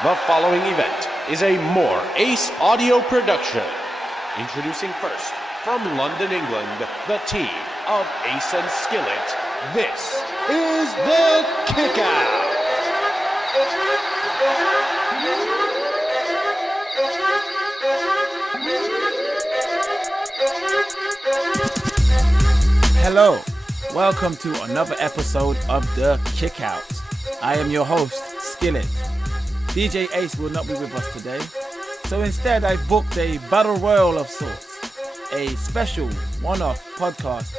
The following event is a More Ace audio production. Introducing first, from London, England, the team of Ace and Skillit. This is the Kickout. Hello, welcome to another episode of the Kickout. I am your host, Skillit. DJ Ace will not be with us today, so instead I booked a battle royal of sorts, a special one-off podcast.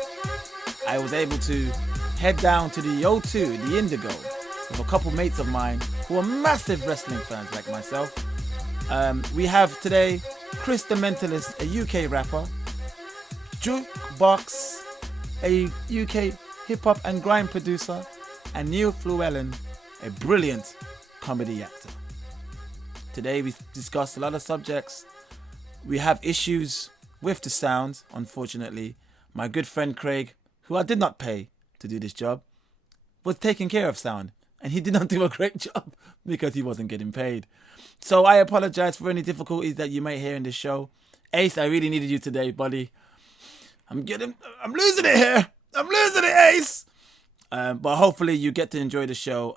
I was able to head down to the O2, the Indigo, with a couple mates of mine who are massive wrestling fans like myself. We have today Cris Da Mentalist, a UK rapper, Jukeboxx, a UK hip-hop and grime producer, and Fluellen, a brilliant comedy actor. Today we discussed a lot of subjects. We have issues with the sound, unfortunately. My good friend Craig, who I did not pay to do this job, was taking care of sound, and he did not do a great job because he wasn't getting paid. So I apologize for any difficulties that you may hear in this show. Ace, I really needed you today, buddy. I'm losing it here. I'm losing it, Ace. But hopefully you get to enjoy the show.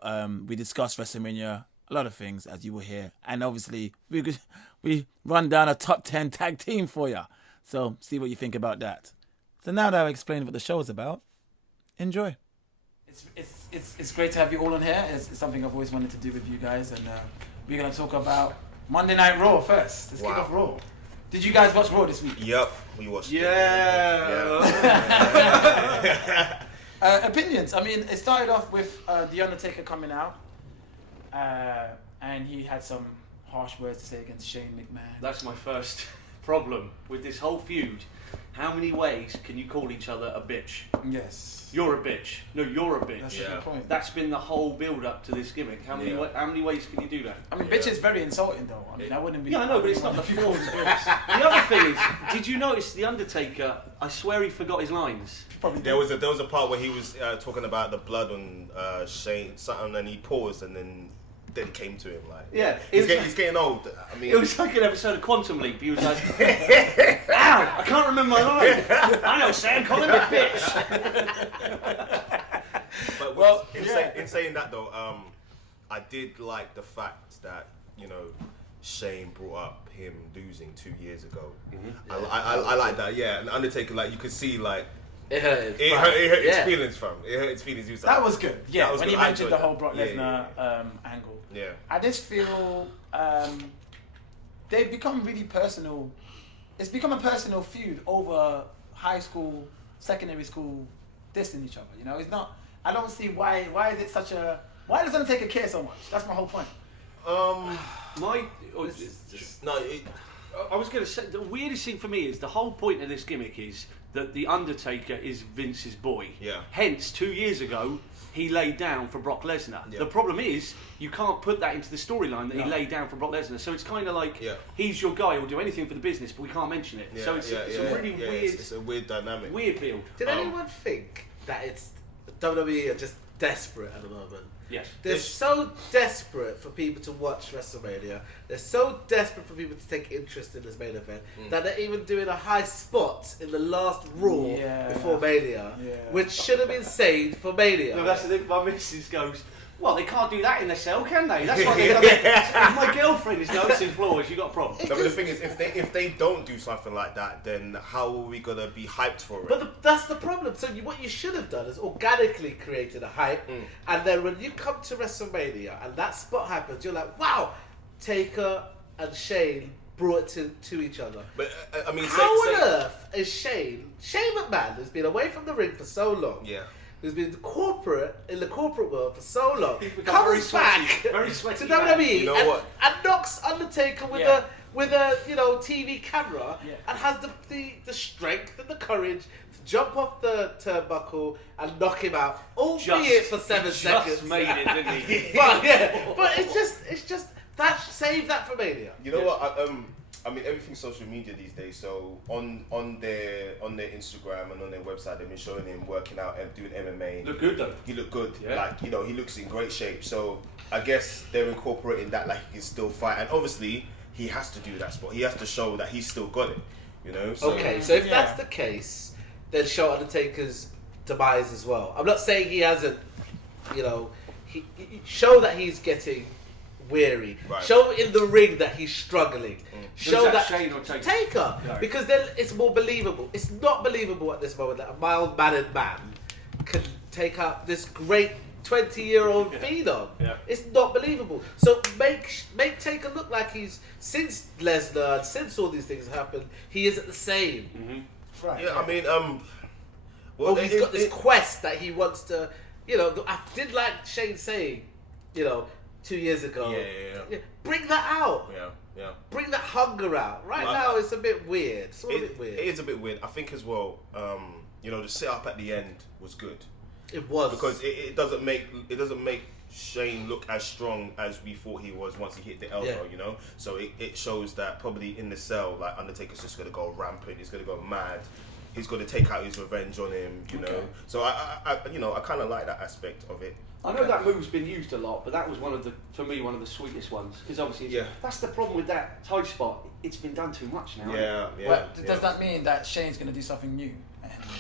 We discuss Wrestlemania, a lot of things, as you will hear. And obviously, we run down a top 10 tag team for you. So see what you think about that. So now that I've explained what the show is about, enjoy. It's great to have you all on here. It's something I've always wanted to do with you guys. And we're going to talk about Monday Night Raw first. Let's kick off Raw. Did you guys watch Raw this week? Yep, we watched it. Yeah. Opinions. I mean, it started off with The Undertaker coming out, and he had some harsh words to say against Shane McMahon. That's my first problem with this whole feud. How many ways can you call each other a bitch? Yes. You're a bitch. No, you're a bitch. That's a good point. That's been the whole build-up to this gimmick. How many ways can you do that? I mean, bitch is very insulting, though. I mean, I wouldn't be... Yeah, I know, but it's not the form. The other thing is, did you notice The Undertaker, I swear he forgot his lines. There was a part where he was talking about the blood on Shane, something, and he paused, and then came to him like, yeah, he's getting old. I mean, it was like an episode of Quantum Leap. He was like, ow, I can't remember my line. I know, Sam, call him a bitch. But in saying that though, I did like the fact that, you know, Shane brought up him losing 2 years ago. Mm-hmm. I like that. Yeah, and Undertaker, like, you could see like. It hurt his feelings from. It hurt his feelings. He was like, that was good. Yeah, when he mentioned the whole Brock Lesnar angle. Yeah. I just feel they've become really personal. It's become a personal feud over high school, secondary school dissing each other. You know, it's not. I don't see why is it such a. Why does Undertaker care so much? That's my whole point. I was going to say, the weirdest thing for me is the whole point of this gimmick is that The Undertaker is Vince's boy. Yeah. Hence, 2 years ago, he laid down for Brock Lesnar. Yeah. The problem is, you can't put that into the storyline that he laid down for Brock Lesnar. So it's kind of like, he's your guy, he'll do anything for the business, but we can't mention it. Yeah, so it's a really weird... It's a weird dynamic. Weird build. Did anyone think that it's WWE are just desperate at the moment? Yes. They're so desperate for people to watch WrestleMania. They're so desperate for people to take interest in this main event that they're even doing a high spot in the last Raw before Mania, which should have been saved for Mania. No, that's the thing. My missus goes, well, they can't do that in their cell, can they? That's why if my girlfriend is noticing flaws, you got a problem. No, but the thing is, if they don't do something like that, then how are we gonna be hyped for it? But that's the problem. So what you should have done is organically created a hype, and then when you come to WrestleMania and that spot happens, you're like, wow, Taker and Shane brought it to each other. But I mean, how on earth is Shane McMahon, who's been away from the ring for so long? Yeah. Who's been in the corporate world for so long, comes back very sweaty to WWE you know and knocks Undertaker with a TV camera and has the strength and the courage to jump off the turnbuckle and knock him out, albeit for 7 seconds. Just made it, didn't he? but it's just that save that for Mania. You know what? I mean, everything's social media these days. So on their Instagram and on their website, they've been showing him working out and doing MMA. Look good though. He looked good. Yeah. Like, you know, he looks in great shape. So I guess they're incorporating that, like, he can still fight, and obviously he has to do that spot. He has to show that he's still got it. You know. So, Okay, so if that's the case, then show Undertaker's demise as well. I'm not saying he hasn't, you know, he show that he's getting weary. Right. Show in the ring that he's struggling. Show that that Shane or Taker? Taker, No. because then it's more believable. It's not believable at this moment that a mild-mannered man can take out this great 20-year-old phenom. Yeah. It's not believable. So make Taker look like he's, since Lesnar, since all these things happened, he isn't the same. Mm-hmm. Right. yeah, I mean, Well, he's got this quest that he wants to, you know, I did like Shane saying, you know, 2 years ago. Yeah. Bring that out. Yeah. Bring that hunger out. Right Well, now, it's a bit weird. It's all a bit weird. It is a bit weird. I think as well, you know, the setup at the end was good. It was. Because it doesn't make Shane look as strong as we thought he was once he hit the elbow, you know? So it shows that probably in the cell, like, Undertaker's just going to go rampant, he's going to go mad, he's going to take out his revenge on him, you know? So I you know, I kind of like that aspect of it. I know that move's been used a lot, but that was for me, one of the sweetest ones. Because obviously, that's the problem with that tie spot. It's been done too much now. Yeah. Well, does that mean that Shane's going to do something new?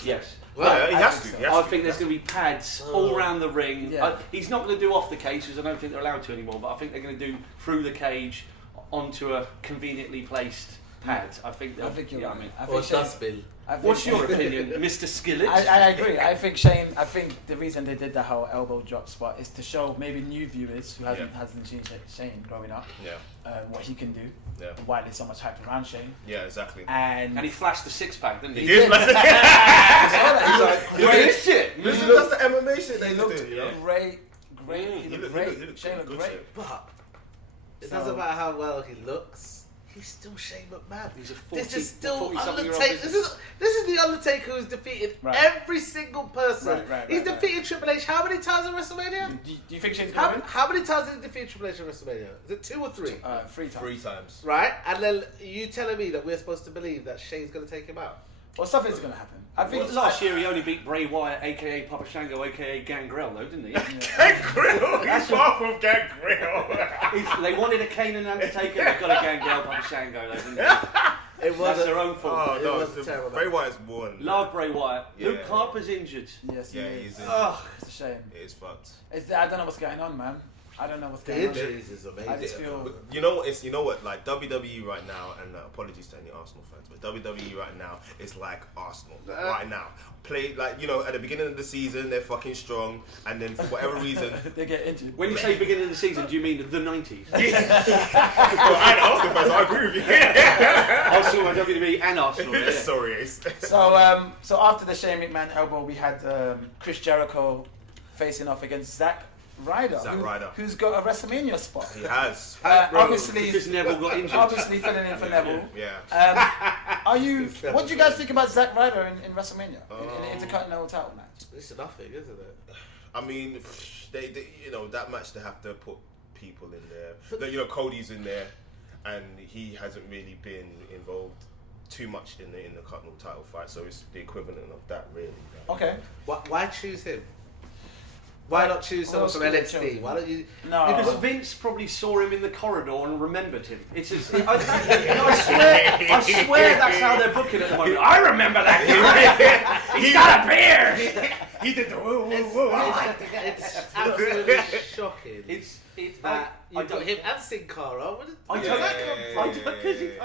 Yes. Well, he has to. I think there's going to be pads all around the ring. Yeah. He's not going to do off the cage because I don't think they're allowed to anymore. But I think they're going to do through the cage onto a conveniently placed pad. I think you're right. I Or think dustbin. What's your opinion, Mr. Skillit? I agree. I think Shane. I think the reason they did the whole elbow drop spot is to show maybe new viewers who hasn't seen Shane growing up, what he can do, and why there's so much hype around Shane. Yeah, exactly. And he flashed the six-pack, didn't he? He did. He's like, look at this shit. This is just the MMA shit they looked do, you know? Great. He looked Shane looked good great. shape. But it doesn't matter how well he looks. He's still Shane McMahon. He's a This is still 40-something-year-old Undertaker. This is the Undertaker who's defeated every single person. He's defeated Triple H how many times in WrestleMania? Do you think Shane's going to win? How many times did he defeat Triple H in WrestleMania? Is it 2 or 3? 3 times. 3 times. Right? And then you telling me that we're supposed to believe that Shane's going to take him out? Well, something's going to happen. I think Last year he only beat Bray Wyatt, aka Papa Shango, aka Gangrel, though, didn't he? Gangrel! He's far from Gangrel! They wanted a Kane and Undertaker, they got a Gangrel, Papa Shango, though, didn't they? That's their own fault. Oh, no, was terrible. Bray Wyatt's born. Love Bray Wyatt. Yeah. Luke Harper's injured. Yes, Yeah, he he's is. in. It's a shame. It is fucked. I don't know what's going on, man. I don't know what's The going on. injuries is amazing. I just feel. You know what? Like WWE right now, and apologies to any Arsenal fans, but WWE right now is like Arsenal right now. Play like, you know, at the beginning of the season they're fucking strong, and then for whatever reason They get injured. When you say beginning of the season, do you mean the 90s? well, I'm Arsenal fans, so I agree with you. Arsenal and WWE and Arsenal. Yeah. Sorry. So after the Shane McMahon elbow, we had Chris Jericho facing off against Zack Ryder, who's got a WrestleMania spot. He has. Obviously, Because Neville got injured. Obviously, filling in for Neville. Yeah. What do you guys think about Zack Ryder in WrestleMania in the Intercontinental title match? It's nothing, isn't it? I mean, they you know, that match they have to put people in there. You know, Cody's in there, and he hasn't really been involved too much in the Continental title fight, so it's the equivalent of that, really. Okay. Why choose him? Why not choose someone from NXT? Why don't you? No. Because Vince probably saw him in the corridor and remembered him. I swear that's how they're booking at the moment. I remember that guy. He's got a beard. He did the woo woo woo. It's absolutely shocking. It's that you got him and Sin Cara. I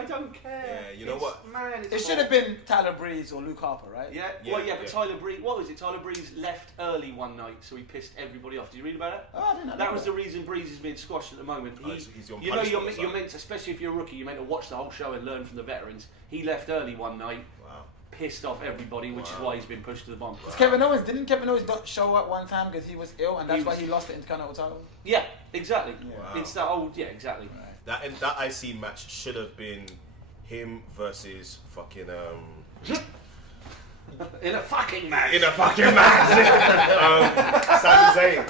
don't care. Yeah, you know what? It should have been Tyler Breeze or Luke Harper, right? But Tyler Breeze, what was it? Tyler Breeze left early one night, so he pissed everybody off. Did you read about it? Oh, I didn't know that was the reason Breeze is being squashed at the moment. He's on you know, you're punishment meant to, especially if you're a rookie, you're meant to watch the whole show and learn from the veterans. He left early one night. Wow. Pissed off everybody, which is why he's been pushed to the bottom. Didn't Kevin Owens not show up one time because he was ill and that's why he lost the Intercontinental title? Yeah, exactly. Wow. It's that old, exactly. That IC match should have been him versus fucking In a fucking match. Sami Zayn.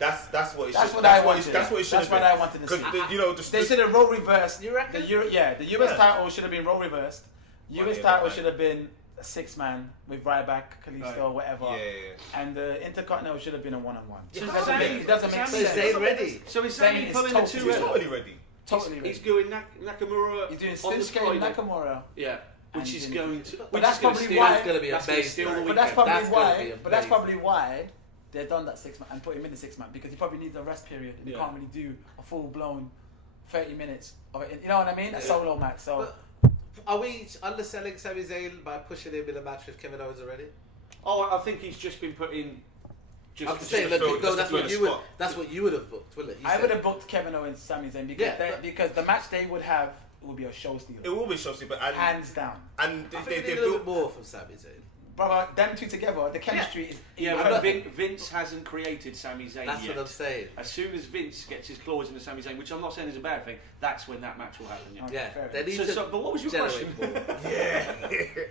That's what it That's should. what That's I wanted. That's what it should That's have been. what I wanted to see. Because They should have role reversed. You reckon? The US title should have been role reversed. US yeah, title right. should have been a 6-man with Ryback, Kalisto, whatever. Yeah. And the Intercontinental should have been a 1-on-1. So It doesn't make So is sense. Zayn ready? So is Zayn Zayn is pulling the totally two He's out? totally ready. Totally ready. He's going Nakamura He's doing on the Shinsuke Friday. Nakamura. Yeah. Which And is Jimmy going Jey. to. But Which that's is going to probably steal. why- That's going to be That's going to amazing. steal the But weekend. that's probably That's gonna why. be But that's amazing. probably why they've done that 6-man and put him in the 6-man because he probably needs a rest period. And you Yeah. can't really do a full blown 30 minutes of it. You know what I mean? A solo match. So Are we underselling Sami Zayn by pushing him in a match with Kevin Owens already? Oh, I think he's just been put in. I'm just saying, to look, fill- no, just to that's fill what the you would. spot. That's what you would have booked, wouldn't it? You I said- would have booked Kevin Owens, Sami Zayn because Yeah, because the match they would have would be a show stealer. It will be shocking, but Hands down. and I they think we they need a little built. bit more from Sami Zayn. Brother, them two together, the chemistry is. Yeah, I'm but not- Vince hasn't created Sami Zayn That's yet. what I'm saying. As soon as Vince gets his claws into Sami Zayn, which I'm not saying is a bad thing, that's when that match will happen. Yeah. Okay, Yeah, fair they enough. need to. But what was your generate question? more.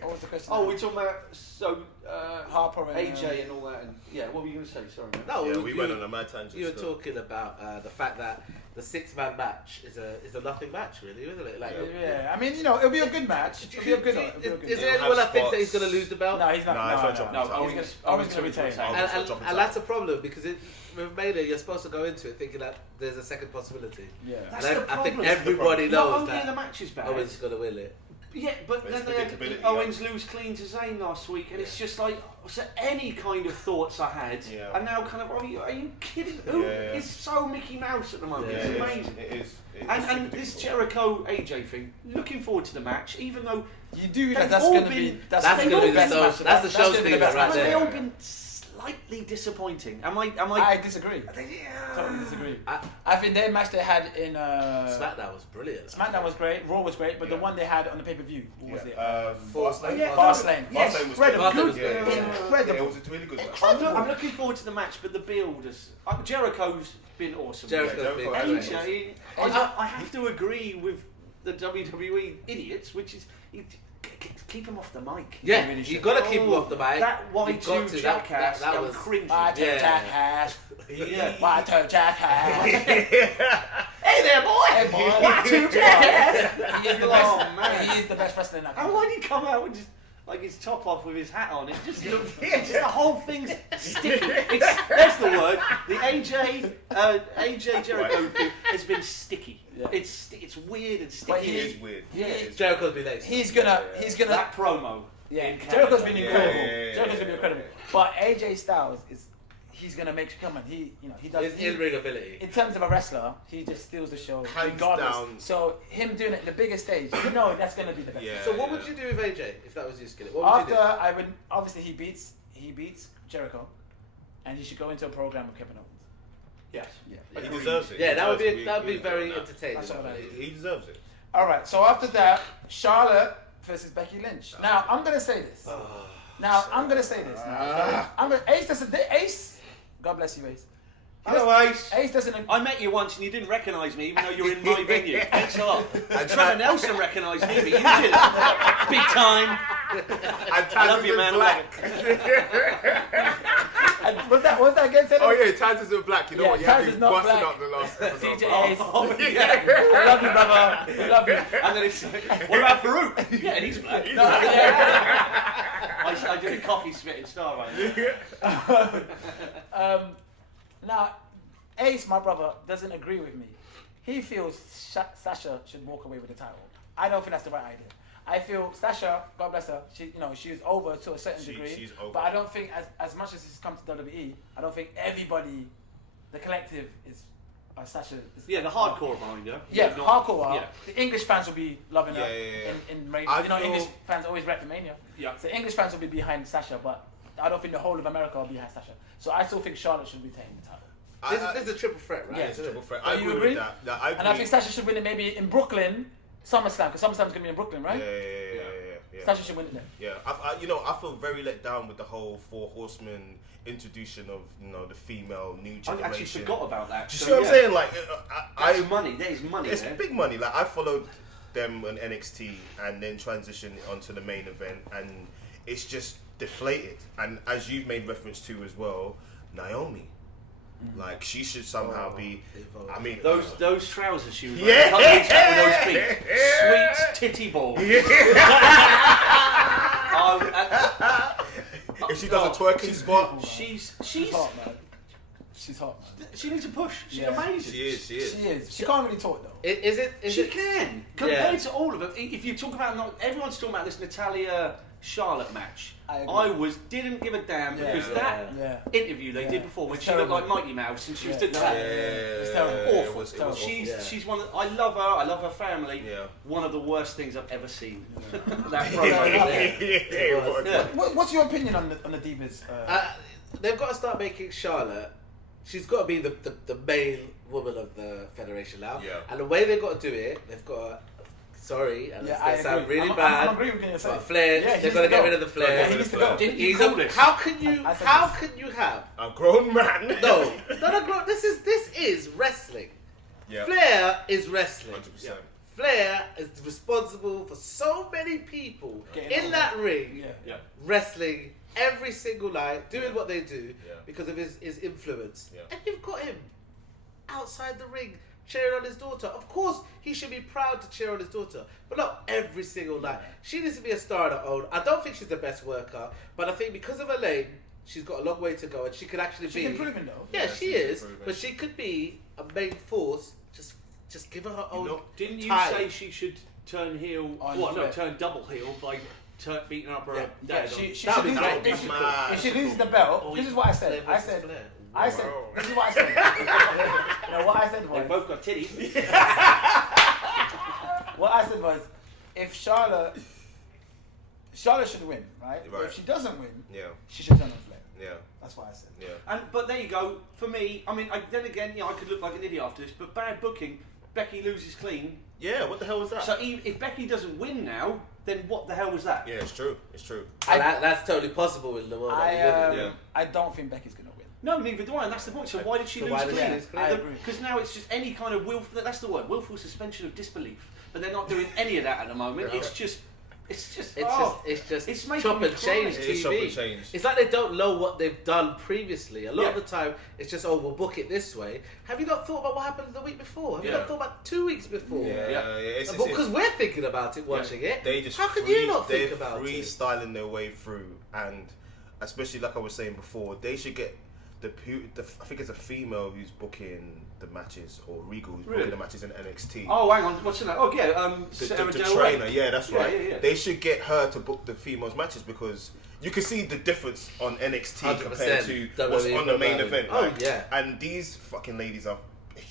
What was the question? Oh, we're talking about Harper and AJ and all that. And, yeah, what were you going to say? Sorry, man. No, Yeah, you- we went on a mad tangent. You were still. talking about the fact that the 6-man match is a nothing match, really, isn't it? Like, Yeah, I mean, you know, it'll be a good match. It'll be a good. It'll be a good is there match. anyone that have thinks that he's spots. going to lose the belt? No, he's not. No, No, he's not no, dropping no. the title. Owens gonna retain. Owens And, will and, drop the and title. that's a problem because with Mania you're supposed to go into it thinking that there's a second possibility. Yeah. That's and the I think problem. everybody Not knows only that the match is bad. Owens is going to win it. Yeah, but But then it's they had predictability, Owens lose clean to Zayn last week, and it's just like, so any kind of thoughts I had Yeah. are now kind of, are you kidding? Yeah, Ooh, yeah. It's so Mickey Mouse at the moment. Yeah, It's it is. amazing. It is. And this Jericho AJ thing, looking forward to the match, even though You do They've that's all going to been- be That's gonna gonna be the best show- match. that's the show gonna be stealer best right match. there. they've all been slightly disappointing. Am I? I disagree. Yeah. Totally disagree. I- I think their match they had in SmackDown was brilliant. SmackDown was great, Raw was great, but the Yeah. one they had on the pay-per-view, what was it? Fastlane. Yeah. Fastlane. Yes, Fastlane was incredible. good. Good. Yeah, yeah, yeah. Incredible. Yeah, it was a really good match. I'm looking forward to the match, but the build is Jericho's been awesome. Jericho's been Jericho great. AJ, I have to agree with the WWE idiots, which is keep him off the mic. Yeah, really you should. got to keep him off the mic. That You've got Y2 to. jackass, That I'm was cringing. Y2 Yeah. jackass. Yeah. Y2 jackass. Hey there, boy! Hey, boy. Y2 jackass! He is the Oh, best. man. He is the best wrestler in that. And why did he come out with just like his top off with his hat on? It just looks, it's just the whole thing's sticky. There's the word. The AJ Jericho thing has been sticky. Yeah. It's weird and But sticky. It is weird. Yeah. It is Jericho's been ace. He's gonna. That promo. Yeah, in Canada. Jericho's been Yeah, incredible. yeah, yeah, Jericho's yeah, been incredible. But AJ Styles he's gonna make you come on. He does. His in-ring ability. In terms of a wrestler, he just steals the show Hands regardless. down. So him doing it the biggest stage, you know that's gonna be the best. Yeah. So what would you do with AJ if that was you, Skillit? What would After you do? I would obviously he beats Jericho, and he should go into a program with Kevin Owens. Yes. Yeah. He deserves it. Yeah, He that would deserves be it. that would be We very agree on that. entertaining. That's what I I believe. He deserves it. All right. So after that, Charlotte versus Becky Lynch. Now I'm gonna say this. Now I'm gonna say this. Ace. God bless you, Ace. Hello, Ace. Ace doesn't. I met you once and you didn't recognise me, even though you're in my venue. Thanks a lot. Trevor Nelson recognised me, but you didn't. Big time. And I love you, man. Black. And was that against Oh yeah, Taz is in black. You know Yeah, what? You Taz have is been not busting black. up the last episode. DJ bro. Ace. Oh, Yeah. I love you, brother. We love you. And then it's what about Farouk? Yeah, he's black. No, yeah. I did a coffee spitting star right there. Now, Ace, my brother, doesn't agree with me. He feels Sasha should walk away with the title. I don't think that's the right idea. I feel Sasha, God bless her, she's over to a certain degree. She's over. But I don't think, as much as it's come to WWE, I don't think everybody, the collective, is Sasha. Yeah, the hardcore behind her. Yeah, Not- hardcore are. Yeah. The English fans will be loving her. Yeah. In I you know, feel- English fans always rep Mania. Yeah. So English fans will be behind Sasha, but I don't think the whole of America will be behind Sasha. So I still think Charlotte should retain the title. This is a triple threat, right? Yeah, Isn't it? Triple threat. Oh, I you agree agree? with that. I agree. And I think Sasha should win it maybe in Brooklyn, SummerSlam, because SummerSlam's gonna be in Brooklyn, right? Yeah. Sasha should win it there. Yeah, I feel very let down with the whole Four Horsemen introduction of the female new I generation. actually forgot about that. Do you So, see what I'm yeah. saying? Like, That's money. There is money it's there. big money. Like I followed them on NXT and then transitioned onto the main event, and it's just deflated. And as you've made reference to as well, Naomi. Like she should somehow be. I mean, those trousers she was wearing, with those feet, sweet titty ball. If she does a twerking spot, she's hot, man. She's hot, man. She needs a push. She's amazing. She is. She can't really talk though. She can compared to all of them. If you talk about everyone's talking about this Natalia Charlotte match. I didn't give a damn because that interview they did before when she looked like Mighty Mouse and she was doing that. It was terrible. Awful. She's one. I love her. I love her family. Yeah. One of the worst things I've ever seen. That promo. What's your opinion on the Divas? They've got to start making Charlotte. She's got to be the main woman of the federation now. Yeah. And the way they've got to do it, they've got to. Sorry, and it's going to sound really bad. But Flair, they've got to get rid of the Flair. Yeah, he needs to go. How can you have a grown man? No, not a grown. This is wrestling. Yeah. Flair is wrestling. 100%. Yeah. Flair is responsible for so many people in that ring, wrestling every single night, doing what they do because of his influence. Yeah. And you've got him outside the ring cheering on his daughter. Of course, he should be proud to cheer on his daughter, but not every single night. She needs to be a star on her own. I don't think she's the best worker, but I think because of her lane, she's got a long way to go, and she could actually be. She's improving though. Yeah, she is, but she could be a main force. Just give her her own. Didn't you say she should turn heel? Turn double heel by beating up her dad. She should lose if she loses the belt, this is what I said. This is what I said. No, what I said was. They both got titties. What I said was, if Charlotte should win, right? But if she doesn't win, she should turn on Flair. Yeah. That's what I said. Yeah. But there you go. For me, I mean, then again, I could look like an idiot after this, but bad booking. Becky loses clean. Yeah, what the hell was that? So if Becky doesn't win now, then what the hell was that? Yeah, it's true. That's totally possible in the world. I don't think Becky's going to win. No, neither do I, and that's the point. So why did she lose clean? I agree. Because now it's just any kind of that's the word, willful suspension of disbelief. But they're not doing any of that at the moment. It's just chop and change TV. It's like they don't know what they've done previously. A lot of the time, it's just, we'll book it this way. Have you not thought about what happened the week before? Have you not thought about 2 weeks before? Because we're thinking about it, watching it. How can you not think about it? They're freestyling their way through, and especially like I was saying before, they should get I think it's a female who's booking the matches, or Regal who's booking the matches in NXT. Oh, hang on, what's her name? Oh, yeah, the trainer. Yeah, that's right. Yeah. They should get her to book the females matches because you can see the difference on NXT compared to what's on the main event. And these fucking ladies are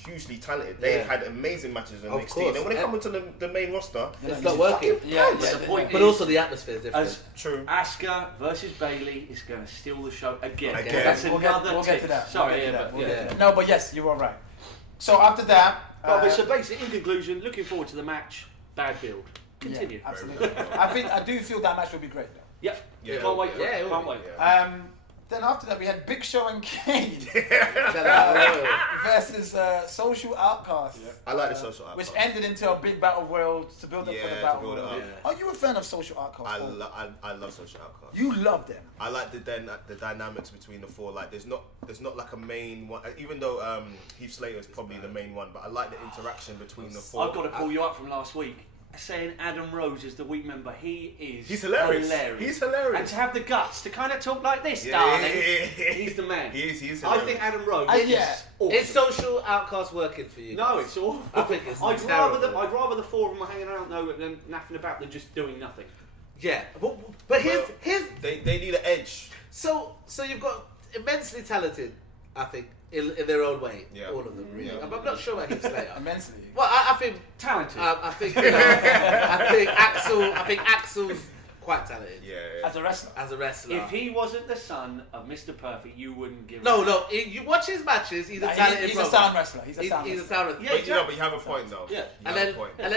hugely talented. They've had amazing matches on NXT. And when they come into the main roster, it's not working. The point but also the atmosphere is different. True. Asuka versus Bayley is going to steal the show again. That's another we'll get to that. Sorry, No, but yes, you were right. So after that, so basically, in conclusion, looking forward to the match. Bad build. Continue. Yeah, absolutely. I do feel that match will be great though. Yep. Can't wait. Can't wait. Then after that, we had Big Show and Kane versus Social Outcast. Yeah. I like the Social Outcast. Which ended into a big battle royal to build up for the battle royal. Yeah. Are you a fan of Social Outcast? I love Social Outcast. You love them. I like the dynamics between the four. Like there's not like a main one. Even though Heath Slater is probably the main one, but I like the interaction between the four. I've got to call you up from last week. Saying Adam Rose is the week member, he's hilarious. He's hilarious. And to have the guts to kind of talk like this, darling, he's the man. He's hilarious. I think Adam Rose is awesome. Is Social Outcast working for you? No, it's awful. I think it's I'd rather the four of them are hanging around than naffing about than just doing nothing. Yeah, but here's they need an edge. So you've got immensely talented, I think. In their own way, all of them. Really, I'm not sure about Heath Slater. Immensely. Well, I think talented. I think Axel's quite talented. Yeah. As a wrestler. If he wasn't the son of Mr. Perfect, you wouldn't give. No. You watch his matches. He's a talented. He's a sound wrestler. He's a sound wrestler. Yeah, but you have a point though. Yeah. And then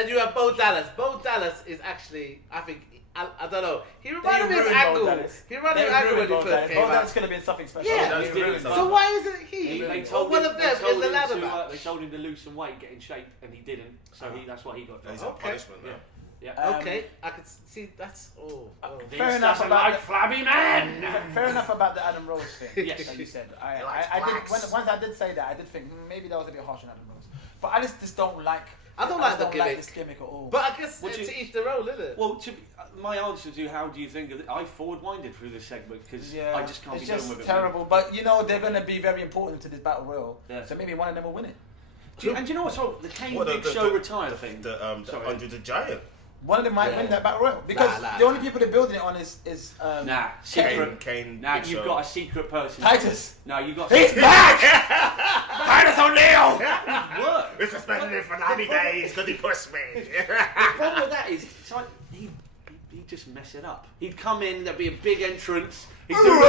you have Bo Dallas. Bo Dallas is actually, I think. I don't know. He reminded me of Angle. He reminded me of Angle when he first came out. Bo Dallas going to be something special. Yeah. So why isn't he? One of them in the ladder match. They told him to lose some weight, get in shape, and he didn't. So that's why he got. He's on punishment now. Yeah. Okay, I could see that's. Fair enough doesn't about like flabby men. Fair enough about the Adam Rose thing. Yes. That you said. I did. Once I did say that, I did think maybe that was a bit harsh on Adam Rose. But I just don't like. I don't like the this gimmick at all. But I guess to each their own, isn't it? Well, my answer to how do you think of it, I forward-winded through this segment because I just can't be done with it. It's just terrible. But you know they're going to be very important to this battle royal. Yeah. So maybe one of them will win it. And do you know what's wrong? The Kane Big Show retire thing. The Andre the Giant. One of them might win that battle royal because the only people they're building it on is secret. Kane. Nah, you've got a secret person. Titus. No, you got. He's back. Titus O'Neil. Work. We suspended him for 90 days because he pushed me. The problem with that is it's like he'd just mess it up. He'd come in, there'd be a big entrance. He'd do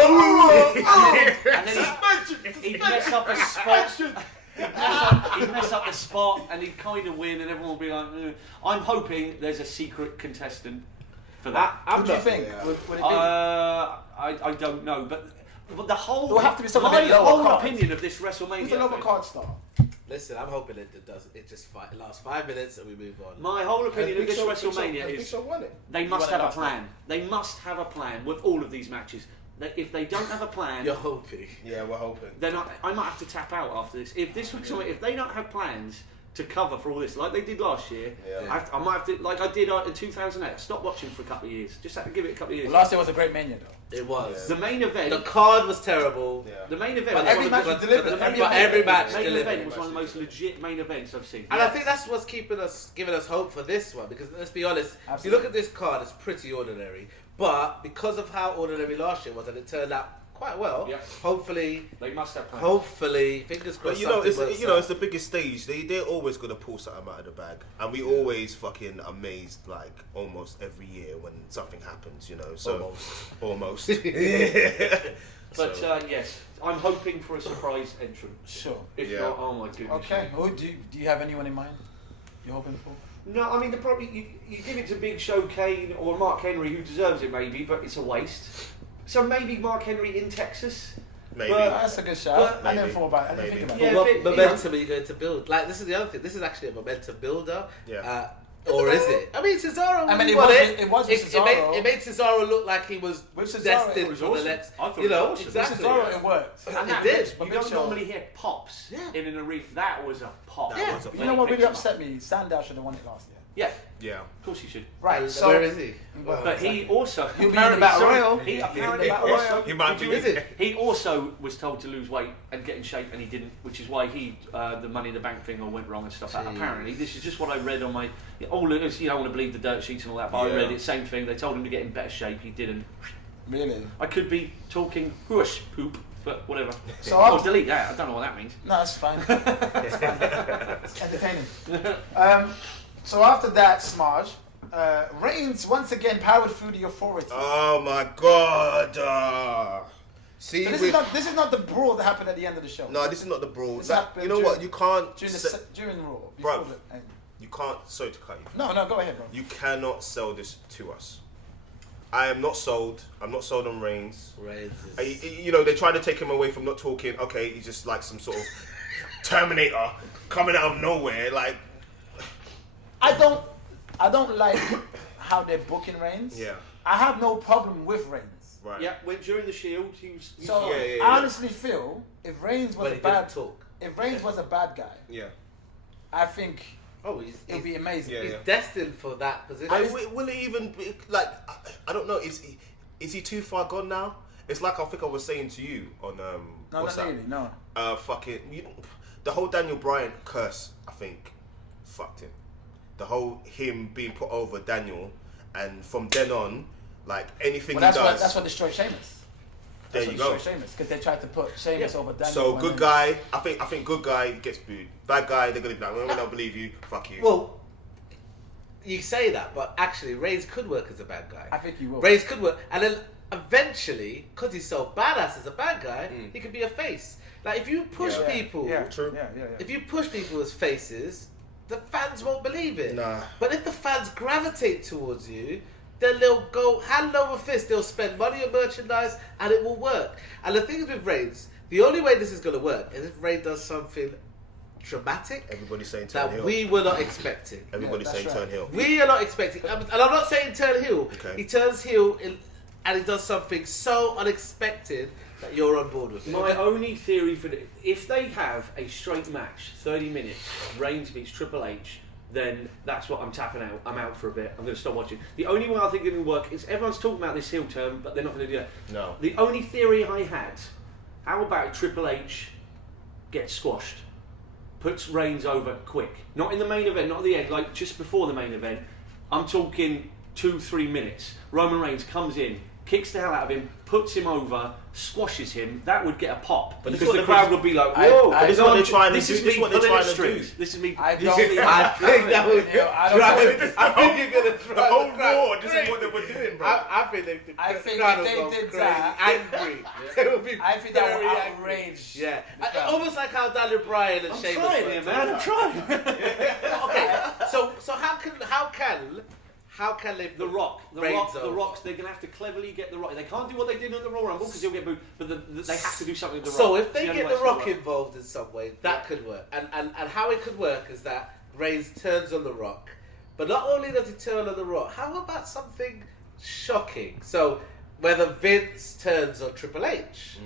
and then he'd mess up a spot. He'd mess up the spot and he'd kind of win and everyone would be like, I'm hoping there's a secret contestant for that. What do you think? Would it be? I don't know, but the whole It'll have to be someone my with lower whole cards. opinion of this WrestleMania. Who's the lower thing- card star? Listen, I'm hoping it just lasts 5 minutes and we move on. My whole opinion of this WrestleMania Big is Show won it. they must won it have a last plan. They must have a plan with all of these matches. If they don't have a plan, You're hoping. Yeah, we're hoping. then I might have to tap out after this. If they don't have plans to cover for all this, like they did last year, Yeah. I might have to, like I did in 2008. Stop watching for a couple of years. Just have to give it a couple of years. Last year was a great Mania though. It was. The main event. The card was terrible. Yeah. The main event. But was every one match of was the- delivered. the main But event- every match the main delivered. event was one of the most legit main events I've seen. And I think that's what's giving us hope for this one, because let's be honest, if you look at this card, it's pretty ordinary. But because of how ordinary last year was, and it turned out quite well, hopefully, they must have plans. fingers crossed. But it's the biggest stage. They're always gonna pull something out of the bag, and we always fucking amazed like almost every year when something happens. So almost. But yes, I'm hoping for a surprise entrant. Sure. If not, oh my goodness. Okay. Do you have anyone in mind you're hoping for? No, I mean you give it to Big Show Kane or Mark Henry, who deserves it maybe, but it's a waste. So maybe Mark Henry in Texas. Maybe. That's a good shout. But I didn't think about it. Yeah, what but, momentum are you going to build? Like, this is the other thing. This is actually a momentum builder. Yeah. Or is it? I mean, Cesaro. It was with Cesaro. It made Cesaro look like he was destined for the next. I thought it was awesome. Exactly. Cesaro, it worked. And It did. You don't normally hear pops in an arena. That was a pop. Yeah. You know what really upset me? Sandow should have won it last year. Yeah. Yeah. Of course you should. Right. So where is he? But he also He'll be in the Battle Royal. He apparently He might be. He also was told to lose weight and get in shape, and he didn't, which is why the Money in the Bank thing all went wrong and stuff. Apparently, this is just what I read on my. You don't want to believe the dirt sheets and all that, but I read it. Same thing. They told him to get in better shape. He didn't. Really? I could be talking whoosh poop, but whatever. So delete that. I don't know what that means. No, that's fine. It's fine. It's entertaining. So after that, Smaj, Reigns once again powered through the authority. Oh my God! See, So this is not the brawl that happened at the end of the show. No, this is not the brawl. This Like, happened you know what? You can't. during the Raw. Before Bruv. You can't. Sorry to cut you. No, go ahead, bro. You cannot sell this to us. I am not sold. I'm not sold on Reigns. They tried to take him away from not talking. Okay, he's just like some sort of Terminator coming out of nowhere. Like, I don't like how they're booking Reigns. Yeah. I have no problem with Reigns. right. Yeah, during the Shield, he was. So Yeah. I honestly feel if Reigns was if Reigns was a bad guy, Yeah. I think he'll be amazing. Yeah. He's destined for that position. Will it even be like? I don't know. Is he too far gone now? It's like I think I was saying to you on No, what's not that? really. No. The whole Daniel Bryan curse, I think, fucked him. The whole him being put over Daniel, and from then on, like anything Well, he does. that's what destroyed Sheamus. There you go. Because they tried to put Sheamus over Daniel. So good guy, I think good guy gets booed. Bad guy, they're gonna be like, well, we don't believe you. Fuck you. Well, you say that, but actually, Reigns could work as a bad guy. I think he will. Reigns could work, and then eventually, because he's so badass as a bad guy, he could be a face. Like if you push people, True. if you push people as faces, the fans won't believe it. Nah. But if the fans gravitate towards you, then they'll go hand over fist. They'll spend money on merchandise, and it will work. And the thing is with Reigns, the only way this is going to work is if Reigns does something dramatic. Everybody's saying turn that heel. we were not expecting. Everybody's saying turn heel. We are not expecting, and I'm not saying turn heel. Okay. He turns heel and he does something so unexpected that you're on board with it. My only theory for if they have a straight match, 30 minutes, Reigns beats Triple H, then that's what I'm tapping out. I'm out for a bit. I'm going to stop watching. The only way I think it will work is everyone's talking about this heel turn, but they're not going to do that. No. The only theory I had, how about Triple H gets squashed, puts Reigns over quick, not in the main event, not at the end, like just before the main event. I'm talking 2-3 minutes. Roman Reigns comes in, kicks the hell out of him, puts him over, squashes him. That would get a pop, But because the crowd would be like, "Whoa!" This is what they're trying to This do. is This is me what they're pulling trying the to do. strings. This is me. I think that would I think you're gonna try The whole Raw, this is what they were doing, bro. I think if they did that, angry. They would be I think that very would angry. outrage. Yeah, almost like how Daniel Bryan and I'm Sheamus trying were. here, man. I'm trying. Okay, so how can they The Rock, Reigns the over? Rocks. They're gonna have to cleverly get the Rock. They can't do what they did on the Royal Rumble because he'll get booed. But they have to do something with the Rock. So if It's they the only get way the it's gonna Rock work. involved in some way, that could work. And how it could work is that Reigns turns on the Rock, but not only does he turn on the Rock, how about something shocking? So whether Vince turns on Triple H,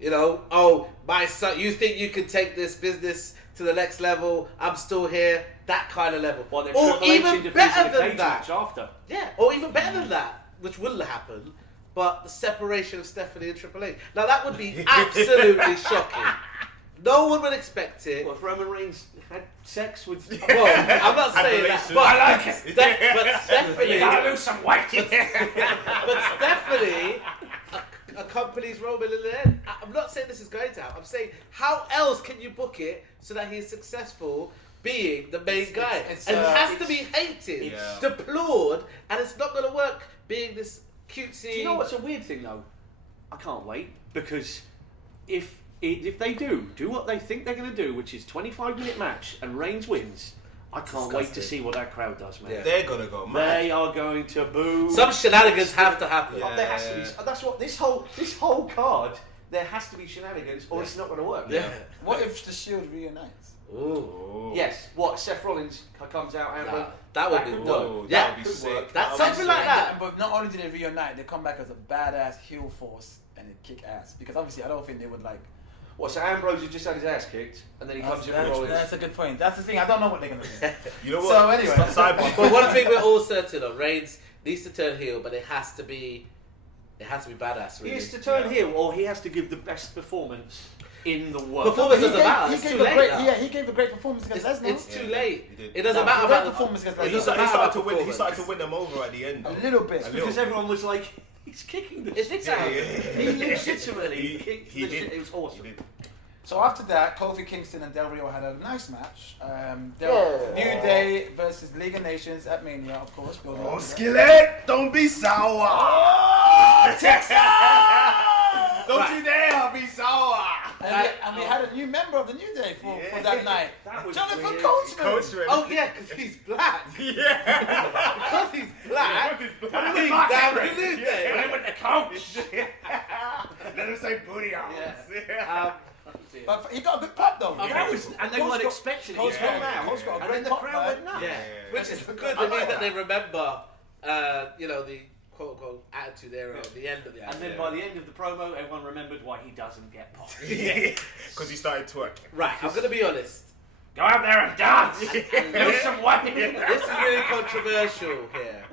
you know, oh my son, you think you can take this business to the next level? I'm still here. That kind of level, Well, then or Triple H even interferes in better the than cage that. match after. Yeah, or even better than that, which will happen, but the separation of Stephanie and Triple H. Now that would be absolutely shocking. No one would expect it. Well, if Roman Reigns had sex with, Well, I'm not saying that, but I like it. But Stephanie, you gotta lose some weight. but Stephanie accompanies Roman in the end. I'm not saying this is going to happen. I'm saying how else can you book it so that he's successful being the main guy? And he has to be hated, deplored, and it's not going to work being this cutesy. Do you know what's a weird thing though? I can't wait, because if they do what they think they're going to do, which is 25-minute match, and Reigns wins, I can't wait to see what that crowd does, man. Yeah. They're gonna go mad. They are going to boo. Some shenanigans have to happen. Oh, there has to be. That's what this whole card. There has to be shenanigans, or it's not going to work. Yeah. What if the Shield reunites? Ooh. Yes. What? Seth Rollins comes out and That would be could dope. work. Yeah, that would be sick. That's something like that. But not only do they reunite, they come back as a badass heel force and they kick ass. Because obviously, I don't think they would like. What? So Ambrose has just had his ass kicked, and then he comes in with Rollins. That's a good point. That's the thing. I don't know what they're gonna do. You know what? So anyway, Sidebar. But one thing we're all certain of, Reigns needs to turn heel, but it has to be badass. He Really. has to turn heel, or he has to give the best performance in the world. Performance doesn't matter. It's too late now. He gave a great performance against Lesnar. It's too late. he did. It doesn't No, matter great about the performance against It Lesnar. He doesn't started, matter about to win. He performance. started to win them over at the end. A little bit. because everyone was like, he's kicking the shit out of him. He legitimately kicked the shit. It was awesome. So after that, Kofi Kingston and Del Rio had a nice match. New Day versus League of Nations at Mania, of course. building up to that. Skillit, don't be sour. Don't you dare be sour. And we had a new member of the New Day for that night. That was Jonathan weird. Coachman. Oh yeah, because he's black. Yeah. Because he's black. He's Black. down with the New Day. Went with the coach. Let him say booty out. But he got a good pop though. That was, and they Coach weren't got- expecting it. Coach He got- came out, Coach got a and great then the pop, crowd man. went nuts. Yeah, which is good. It means that they remember, the quote-unquote attitude era at the end of the And then by the end of the promo, everyone remembered why he doesn't get popped. Because he started twerking. Right, I'm going to be honest. Go out there and dance! Lose some weight! This is really controversial here.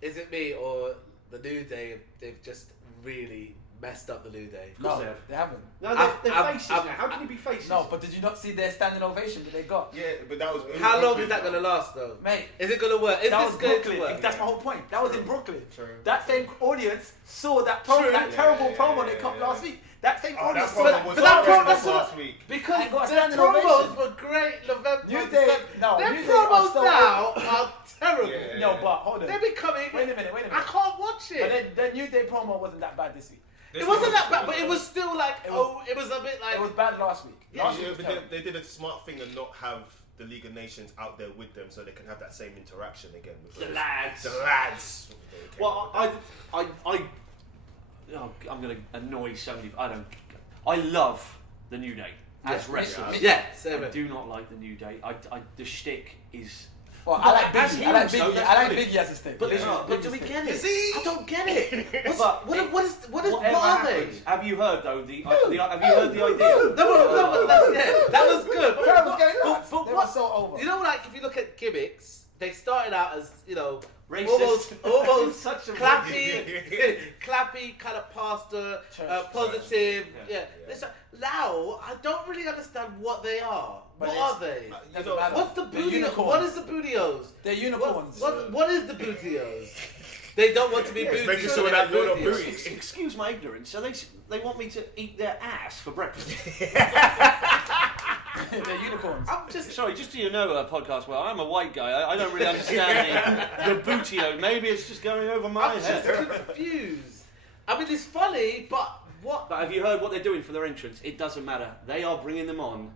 Is it me or the New Day? They've just really messed up the New Day. No, they have. they haven't. No, they're faces now. How can you be faces? No, but did you not see their standing ovation that they got? Yeah, but that was. How long is that going to last, though? Mate, Is it going to work? Is that this was going Brooklyn. to work? That's my whole point. That was in Brooklyn. True. That same audience saw that terrible promo they cut last week. That same audience saw promo that. was But that horrendous promo last week. Because I got a their standing promos ovation. were great November. New Day, no, their New Day are promos so now are terrible. Yeah. No, but hold on. They're becoming. Wait a minute. I can't watch But it. then the New Day promo wasn't that bad this week. It wasn't that bad, but it was still like, It was- it was a bit like. It was bad last week. Yeah, Last week was terrible. they did a smart thing and not have the League of Nations out there with them, so they can have that same interaction again. The lads. The lads. Well, I'm going to annoy so many. I love the New Day. as wrestlers. Yeah, I do not like the New Day. The shtick is. Well, I like Biggie. I like Biggie as a stick. But do we get it? See? I don't get it. What are they? Have you heard though? Have you heard the idea? No, that was good. Crowd was going nuts. But They were so over. You know, like if you look at gimmicks, they started out as Racist. almost Such a clappy kind of pastor, positive. Yeah. Now I don't really understand what they are. But What are they? What's the booty? unicorns. What is the bootios? They're unicorns. What is the bootios? They don't want to be bootios. making sure that you're not booty. Excuse my ignorance. So they want me to eat their ass for breakfast. They're unicorns. I'm just sorry, just so you know, podcast. Well, I'm a white guy. I don't really understand the bootio. Maybe it's just going over my I'm head. just confused. I mean, it's funny, but what? But have you heard what they're doing for their entrance? It doesn't matter. They are bringing them on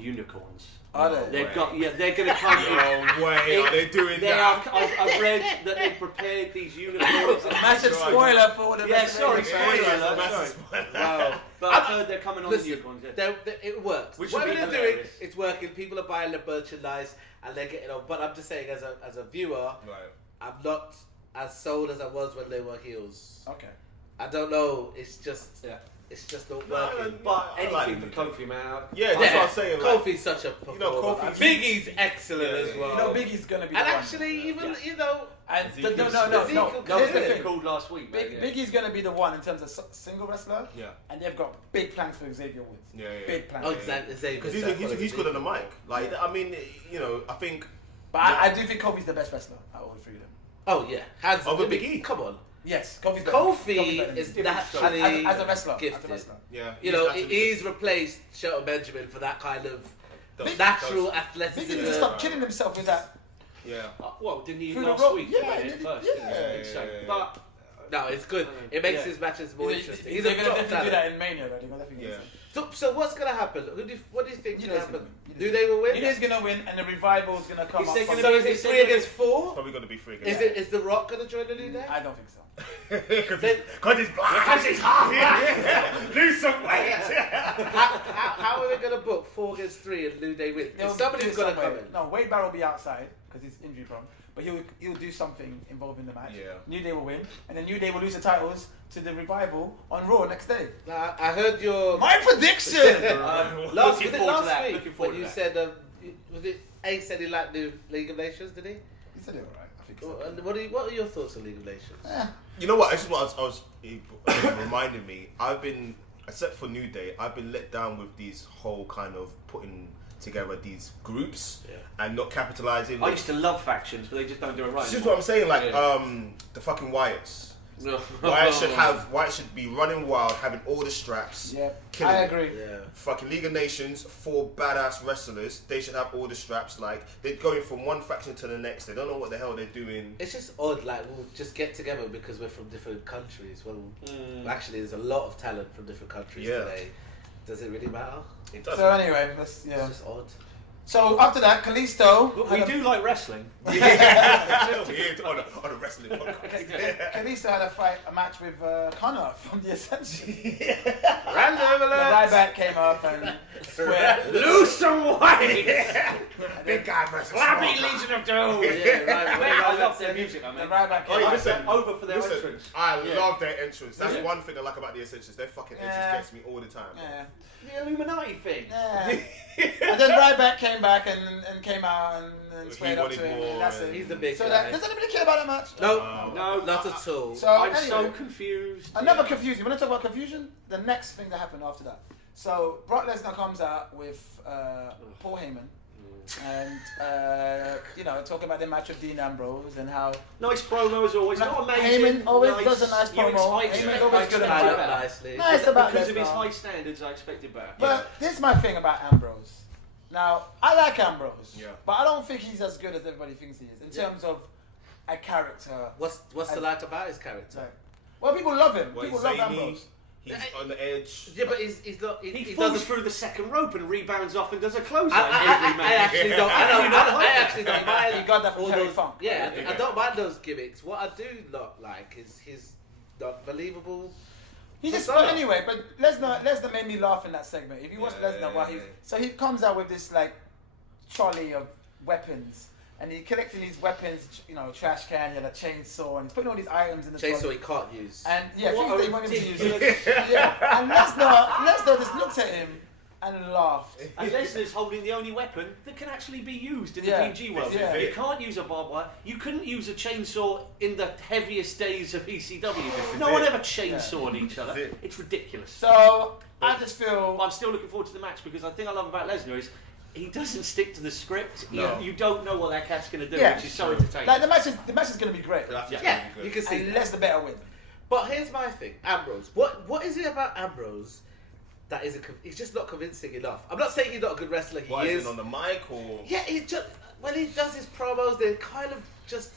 unicorns. Are they? They've got they're going to come. No way, are they doing They that? are. I've read that they've prepared these unicorns. Massive spoiler for the Sorry, spoiler alert. Massive Sorry. spoiler. Wow. But I've heard they're coming on Listen, unicorns. it works. Which Whatever would be they're doing, hilarious. it's working. People are buying the merchandise and they're getting on. But I'm just saying, as a viewer, Right. I'm not as sold as I was when they were heels. Okay. I don't know. It's just not working. But I like anything for Kofi, man. Yeah, that's what I'm saying. Like, Kofi's such a performer. Kofi- Biggie's excellent as well. You know, Biggie's gonna be. and the one. actually, even And Ezekiel- no. Ezekiel Here's the Kennedy. thing. Called last week. man, yeah. Biggie's gonna be the one in terms of single wrestler. Yeah. And they've got big plans for Xavier Woods. Yeah. Big plans. Oh, exactly. Because he's good on the mic. Like, I mean, I think. But I do think Kofi's the best wrestler out of all three of them. Oh yeah, hands Over Big E. Come on. Yes, Kofi's better. Kofi better. is Different naturally stroke. as a wrestler. gifted. As a wrestler. Yeah. You know, naturally he's replaced Shelton Benjamin for that kind of Those- natural those- Biggie athleticism. needs to stop killing himself with that. Yeah. Well, didn't he Through the last rope. week? Yeah, He he did did, first. yeah. didn't he? Yeah. But No, it's good. It makes Yeah. his matches more interesting. He's They're a gonna top definitely do talent. that in Mania, though. They're gonna definitely do Yeah. that. So what's gonna happen? What do you think's You gonna know it's happen? gonna win. Do they will win? He is gonna win, and the revival's gonna come Is up. there from- gonna So be- is it is there 3 gonna be- against 4? Probably going to be free. Is The Rock gonna join the New Day? I don't think so. Because it's black. Because it's hot. Lose some weight. How are they gonna book 4 against 3 and New Day win? They'll Somebody's do gonna somewhere. come in. No, Wade Barrett will be outside because he's injury prone. But he'll do something involving the match. Yeah. New Day will win, and then New Day will lose the titles to the revival on Raw next day. Now, I heard your My prediction. last Looking forward to that, week looking forward when you to said was it Ace said he liked the League of Nations, did he? He said it all right. I think so. And what are your thoughts on League of Nations? You know what? This is what I was reminding me. I've been, except for New Day, I've been let down with these whole kind of putting together these groups and not capitalizing. I used to love factions, but they just don't do it right. This is what I'm saying. Like the fucking Wyatts. Wyatt should be running wild, having all the straps. Yeah, killing I it. agree. Yeah. Fucking League of Nations, 4 badass wrestlers. They should have all the straps. Like they're going from one faction to the next. They don't know what the hell they're doing. It's just odd, like we'll just get together because we're from different countries. Well, actually, there's a lot of talent from different countries Yeah. today. Does it really matter? It doesn't. So anyway, let's It's just odd. So after that, Kalisto. But we do like wrestling. on a wrestling podcast. Kalisto had a match with Connor from the Asante. Random The alert! Ryback came up and square. Lose some weight. Big guy versus Flabby small guy. Legion of Doom. Yeah, I love their music, I The mean. Ryback Oh, came up. listen, Over for their listen, entrance. I love their entrance. That's Yeah. one thing I like about the Essentials. Their fucking entrance Yeah. gets me all the time. Yeah. The Illuminati thing. Yeah. And then Ryback came back and came out and squared up wanted to him. more And that's and- it. He's the big So guy. does anybody care about that match? No, No, not at all. So I'm anyway, so confused. another confusion. You want to talk about confusion? The next thing that happened after that. So Brock Lesnar comes out with Paul Heyman. And talking about the match with Dean Ambrose and how Nice promo as always. Not amazing. Heyman always does a nice You promo. expect- Heyman's I always good at Tied expected up that. better. nicely. Nice about Because of his Lesnar. high standards, I expected better. But here's my thing about Ambrose. Now, I like Ambrose, Yeah. but I don't think he's as good as everybody thinks he is in terms of a character. What's the like about his character? Like, well, people love him. Well, People he's love zany, Ambrose. He's on the edge. Yeah, but he's not. he He falls doesn't. through the second rope and rebounds off and does a clothesline I every match. actually don't. I actually don't mind. He got that from all Terry those- Funk. Yeah, I Yeah. don't mind those gimmicks. What I do not like is his not believable. He just anyway, but Lesnar made me laugh in that segment. If you watch Lesnar, so he comes out with this like trolley of weapons, and he's collecting these weapons, trash can, a chainsaw, and he's putting all these items in the chainsaw trolley. he can't use. And things that he wanted to use. And Lesnar just looked at him and laughed. And Lesnar's holding the only weapon that can actually be used in the PG world. Yeah. You can't use a barbed wire. You couldn't use a chainsaw in the heaviest days of ECW. No one ever chainsawed each other. It's ridiculous. So I just feel I'm still looking forward to the match because the thing I love about Lesnar is he doesn't stick to the script. No. You don't know what that cat's going to do, which is so entertaining. like the match is going to be great. You can see Unless the better win. But here's my thing, Ambrose. What is it about Ambrose that he's just not convincing enough? I'm not saying he's not a good wrestler. He is on the mic or he just when he does his promos, they're kind of just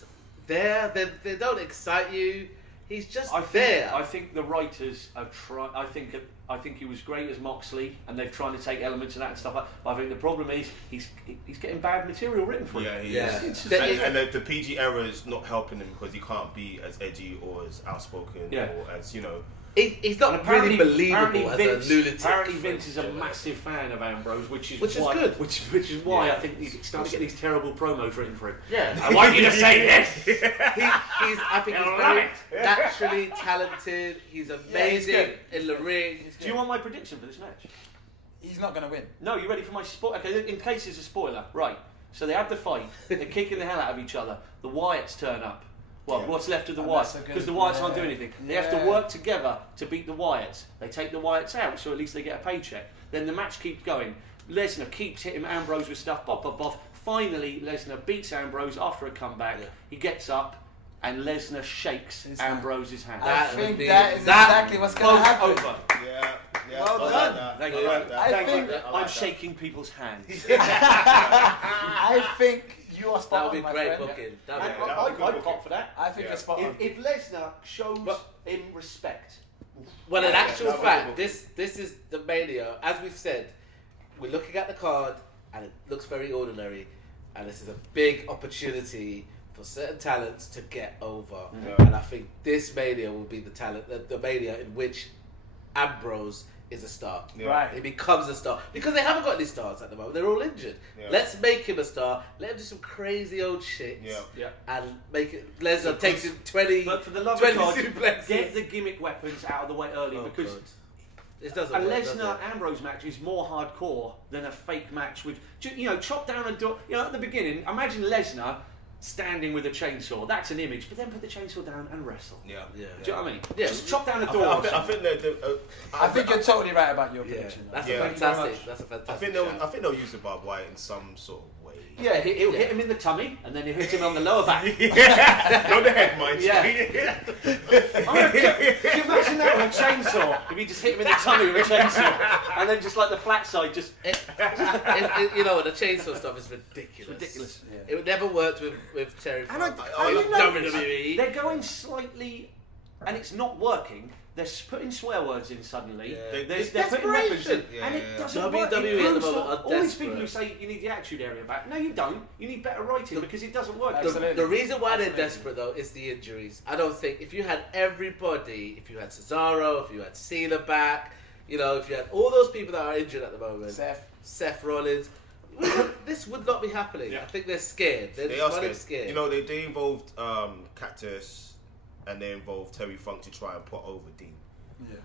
there. They don't excite you. He's just there. I think the writers are trying. I think he was great as Moxley, and they're trying to take elements of that and stuff. But I think the problem is he's getting bad material written for him. Yeah, he is. And the PG era is not helping him because he can't be as edgy or as outspoken or as He's not really believable as a lunatic. Apparently Vince is a massive fan of Ambrose, which is good. Which is why I think he's starting to get these terrible promos written for him. Yeah. I want you to say this. I think he's very naturally talented. He's amazing in the ring. Do you want my prediction for this match? He's not going to win. No, you ready for my spoiler? Okay, in case it's a spoiler, right? So they have the fight. They're kicking the hell out of each other. The Wyatts turn up. Well, what's left of the Wyatts? Because the Wyatts can't do anything. They have to work together to beat the Wyatts. They take the Wyatts out, so at least they get a paycheck. Then the match keeps going. Lesnar keeps hitting Ambrose with stuff, boff. Finally, Lesnar beats Ambrose after a comeback. He gets up, and Lesnar shakes Ambrose's hand. I think that is exactly what's going to happen. Over. Yeah. Well done. Thank you. I'm shaking people's hands. I think you are spot on, That would be my great friend. booking. I'd pop for that. I think you're spot on. If Lesnar shows him respect. Well, in actual fact, this is the Mania. As we've said, we're looking at the card, and it looks very ordinary. And this is a big opportunity for certain talents to get over. And I think this Mania will be the Mania in which Ambrose is a star. Right. He becomes a star. Because they haven't got any stars at the moment. They're all injured. Let's make him a star. Let him do some crazy old shit. And make it. Lesnar takes him 20. But for the love of God, suplexes. get the gimmick weapons out of the way early because it doesn't a work, Lesnar Ambrose match is more hardcore than a fake match with chop down a door. At the beginning, imagine Lesnar standing with a chainsaw. That's an image, but then put the chainsaw down and wrestle. Do you know what I mean? Yeah. Just chop down a door. I think you're totally right about your prediction. That's fantastic. I think they'll use the barbed wire in some sort of way. Yeah, he'll hit him in the tummy, and then he'll hit him on the lower back. Not the head, mind. Can you imagine that with a chainsaw? If he just hit him in the tummy with a chainsaw, and then just like the flat side, just the chainsaw stuff is ridiculous. It would never worked with Terry Funk. WWE. They're going slightly, and it's not working. They're putting swear words in suddenly. They're putting weapons in, and it doesn't work. WWE at the moment are all these people who say you need the attitude area back. No, you don't. You need better writing because it doesn't work. The reason why they're desperate though is the injuries. I don't think if you had everybody, if you had Cesaro, if you had Cena back, if you had all those people that are injured at the moment, Seth Rollins, this would not be happening. I think they're scared. They are scared. They involved Cactus. And they involve Terry Funk to try and put over Dean. Yeah,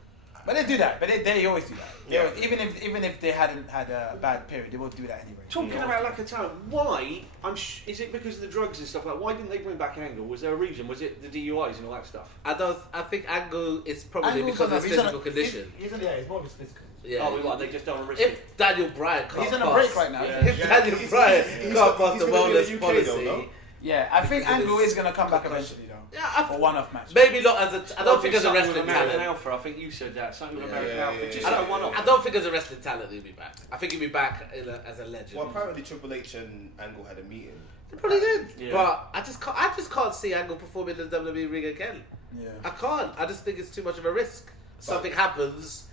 but they do that. But they always do that. Even if they hadn't had a bad period, they will do that anyway. Talking about lack of talent, why? Is it because of the drugs and stuff like? Why didn't they bring back Angle? Was there a reason? Was it the DUIs and all that stuff? I think Angle is probably because of his physical condition. He's more of his physical. Yeah. They just don't risk if Daniel Bryan can't he's on a break right now. If Daniel Bryan can't pass the wellness policy. Yeah, I think Angle is going to come back eventually, though. Yeah, for one-off match. Maybe not I don't think as a wrestling talent. Alpha, I think you said that. Something with American Alpha. Just a one-off. I don't think as a wrestling talent he'll be back. I think he'll be back as a legend. Well, apparently Triple H and Angle had a meeting. They probably did. Yeah. But I just can't see Angle performing in the WWE ring again. Yeah. I can't. I just think it's too much of a risk. Something happens,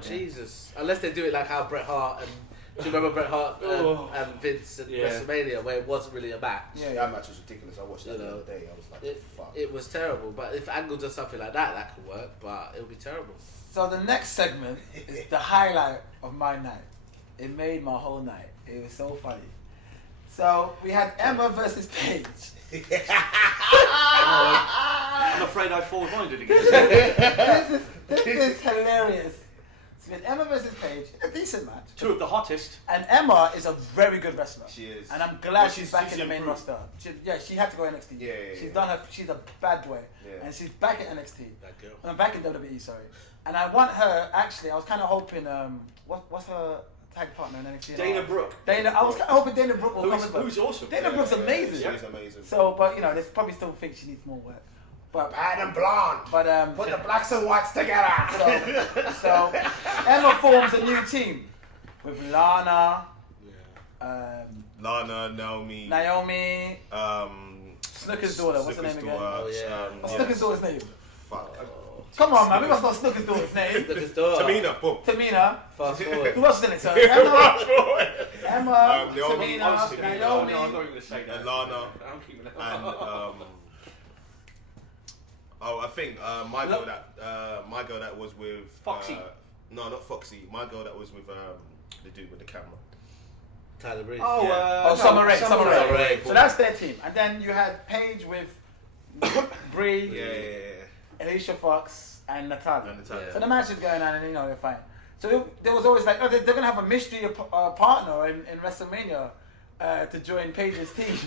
Jesus. Unless they do it like how Bret Hart and Do you remember Bret Hart and Vince at WrestleMania where it wasn't really a match? Yeah, that match was ridiculous. I watched that the other day. I was like, fuck. It was terrible. But if Angle does something like that, that could work. But it'll be terrible. So the next segment is the highlight of my night. It made my whole night. It was so funny. So we had Emma versus Paige. I'm afraid I fall minded again. This is hilarious. So we had Emma versus Paige, a decent match. Two of the hottest. And Emma is a very good wrestler. She is. And I'm glad she's back in the main roster. She had to go NXT. Yeah. Done her. She's a bad boy. Yeah. And she's back at NXT. That girl. I'm back in WWE, sorry. And I want her, actually, I was kind of hoping, what's her tag partner in NXT? Dana Brooke. I was kind of hoping Dana Brooke will come as well. Who's awesome. Dana Brooke's amazing. She's amazing. So, but they probably still think she needs more work. But Bad and blonde. But Put the blacks and whites together. so Emma forms a new team with Lana, Naomi, Snooker's daughter. What's her name again? What's Snooker's daughter's name? Fuck. Come on, man. We must know Snooker's daughter's name. Snooker's daughter. Tamina, boom. Tamina. Fast forward. Who else is in it, sir? Emma, Naomi. Tamina, I'm Naomi. not even going to say that. And Lana. I'm keeping it. I think my girl that was with Foxy. No, not Foxy. My girl that was with the dude with the camera. Tyler Breeze. Summer Rae. Summer Rae. So that's their team. And then you had Paige with Brie, Yeah. Alicia Fox, and Natalia. Yeah. So the match is going on, and they're fine. So there was always like, they're gonna have a mystery partner in WrestleMania to join Paige's team.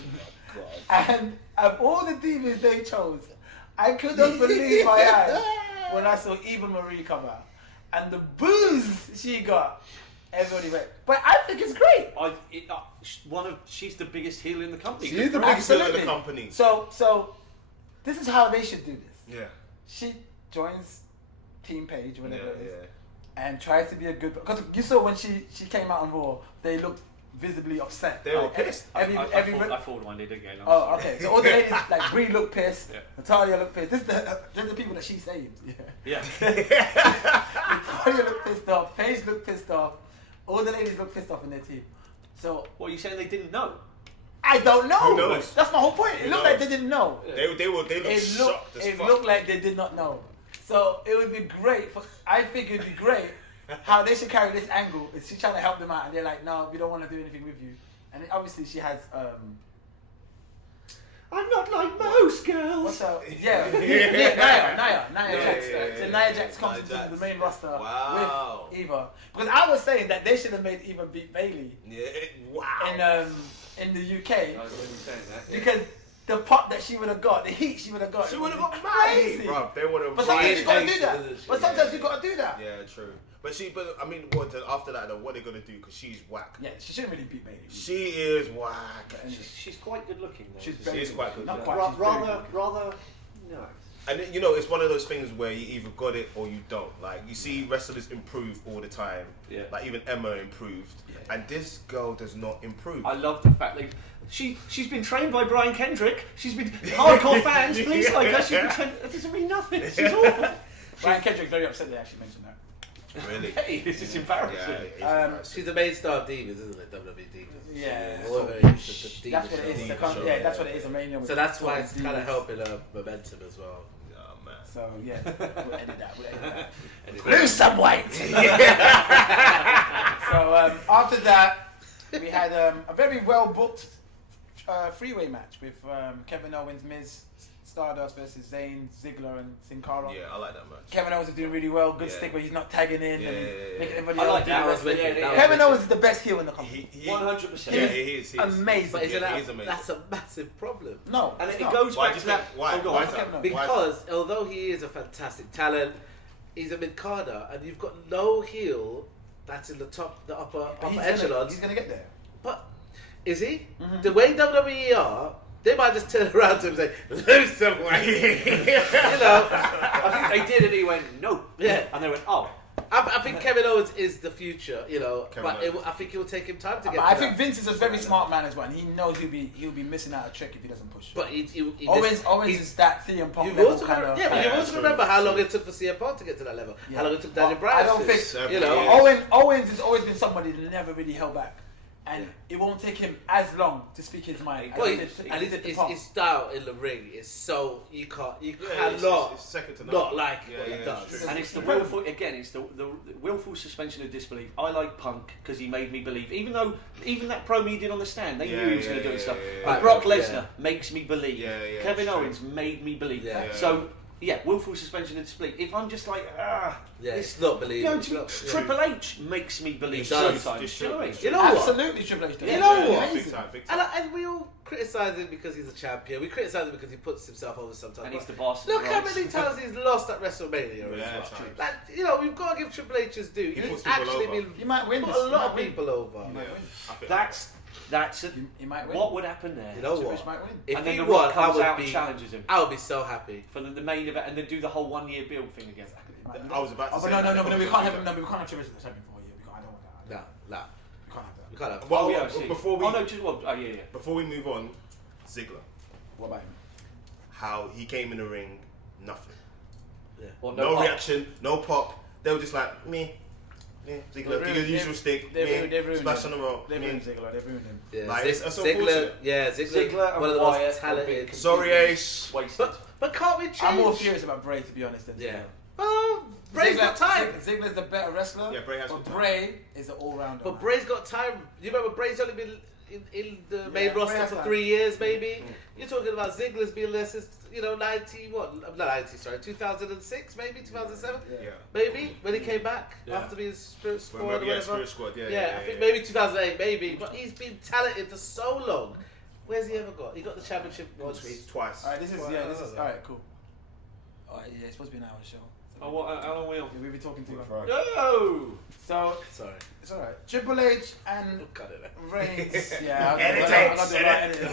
And of all the divas they chose, I couldn't believe my eyes when I saw Eva Marie come out. And the boos she got, everybody went. But I think it's great. She's the biggest heel in the company. She's the biggest heel in the company. So this is how they should do this. Yeah. She joins Team Paige, whatever it is, Yeah. and tries to be a good. Because you saw when she came out on Raw, they looked visibly upset. They were pissed. I thought one did again. Oh, okay. So all the ladies, like Brie looked pissed, Yeah. Natalia looked pissed. These are the people that she saved. Yeah. Natalia looked pissed off. Paige looked pissed off. All the ladies looked pissed off in their team. So What are you saying? They didn't know? I don't know. Who knows? That's my whole point. It looked like they didn't know. They looked shocked as It fuck. looked like they did not know. So it would be great. I think it would be great how they should carry this angle. Is she trying to help them out, and they're like, no, we don't want to do anything with you. And obviously she has. I'm not like most girls. What's up? Yeah, Nia Jax. So Nia Jax comes to the main roster with Eva. Because I was saying that they should have made Eva beat Bailey. Yeah. Wow. In the UK. I was really saying that. Because the pop that she would have got, the heat she would have got. She would have got crazy. mad, bro. They would have. But sometimes you gotta do that. Hates, But sometimes you gotta do that. Yeah, true. But I mean, after that, though, what are they gonna do? Because she's whack. Yeah, she shouldn't really beat Bailey. She is whack. She's quite good looking though. She's She is quite good. Not Yeah. quite. She's very good. Rather, no. And it's one of those things where you either got it or you don't. Like you see wrestlers improve all the time. Yeah. Like even Emma improved, and this girl does not improve. I love the fact that she's been trained by Brian Kendrick. She's been hardcore fans. Please like her. She's been trained. It doesn't mean nothing. She's awful. Brian Kendrick's very upset they actually mentioned that. Really? Hey, this is embarrassing. Yeah, it's She's the main star of Divas, isn't it? WWE Divas. Yeah. All of it is just the That's Divas what it is. show. That's what it is. Mania. So that's why it's kind of helping her momentum as well. Oh man. So yeah, we'll edit that. Anyway. Lose some weight. So after that, we had a very well booked freeway match with Kevin Owens, Miz, Stardust versus Zayn, Ziggler, and Sin Cara. Yeah, I like that match. Kevin Owens is doing really well. Good Yeah. stick where he's not tagging in and making everybody I else like do that. the was rest. wicked. That was Kevin wicked. Owens is the best heel in the company. 100%. Yeah, he is. Amazing. But isn't Yeah, he is amazing. that's a massive problem. No, And it's it not. goes Why back do to you that. think? Why? Oh, go Why on, is Kevin that? Owens. Because although he is a fantastic talent, he's a mid-carder, and you've got no heel that's in the upper echelons. He's gonna get there. But is he? The way WWE are, they might just turn around to him and say, lose some weight. You know? I think they did, and he went, no. Yeah. And they went, oh. I think Kevin Owens is the future, you know, Kevin but Owens. I think it will take him time to get. But to I think that. Vince is a very smart man as well, and he knows he'll be missing out a trick if he doesn't push. But Owens is that CM Punk You've level also kind got, of. yeah, but you've also true, remember how long true. it took for CM Punk to get to that level. Yeah. How long it took Daniel But Bryan. I don't to- think you know. Owens has always been somebody that never really held back, and it won't take him as long to speak his mind. Well, as it and did to Punk. his style in the ring is so you Yeah, cannot it's second to none. not like Yeah, what he yeah, does. it's true. And it's the willful, again, it's the willful suspension of disbelief. I like Punk because he made me believe. Even that promo he did on the stand, they knew he was going to do and stuff. But yeah. Brock Yeah. Lesnar makes me believe. Yeah, Kevin it's true. Owens made me believe. Yeah. So, willful suspension of disbelief. If I'm just like, It's not believable. you know, Triple H makes me believe He does. sometimes. Do you know what I mean? You know what? Absolutely, Triple H. You know what? Big Amazing. time, big time. And we all criticise him because he's a champion. We criticise him because he puts himself over sometimes. And he's But the boss. look how many times he's lost at WrestleMania Yeah, as well. times. Like, you know, we've got to give Triple H his due. He He's puts people actually over. been He might win put this. a He lot might of win. people over. Yeah. I think- That's it. He might win. What would happen there? You know Triple what? H might win. If And then he The won, Rock I comes would out be. and challenges him I would be so happy. for the main event, and then do the whole 1 year build thing again. I was about to Oh, say but no, that. but we can't have him. No, we can't have Triple H as the champion for a year. I don't want that. No. We can't have that. We can't have. Well, I see. before we Oh no, just well, yeah. before we move on, Ziggler, What about him? how he came in the ring, nothing, Well, no pop. reaction, no pop. They were just like me. Ziggler, do your usual stick, They me, ruined splash him. on the rope. They me. ruined Ziggler. They ruined him. Yeah, Like, it's so Ziggler. fortunate. Yeah, Ziggler and one of the Wyatt most talented. Sorry, Ace. Wasted. But can't we change? I'm more furious about Bray, to be honest. Than Yeah. Ziggler. Oh, Bray's got time. Ziggler's the better wrestler. Yeah, Bray has but got time. Bray is the all-rounder. But man. Bray's got time. You remember Bray's only been in the main Bray roster has for time. 3 years, maybe. You're talking about Ziggler's been there since 2006, maybe 2007, Yeah. maybe when he came back Yeah. after being Spirit Squad or Well, whatever. yeah, Spirit Squad. Yeah, Yeah, I think maybe 2008, maybe. But he's been talented for so long. Where's he ever got? He got the championship once. Twice. All right, this is Well, all right. Cool. All right, yeah, it's supposed to be an hour show. Oh, what? How long are we on? We'll be talking too long. Yo! So Sorry. it's all right. Triple H and Cut it out. Reigns. Yeah, Edit it. I got the right edit.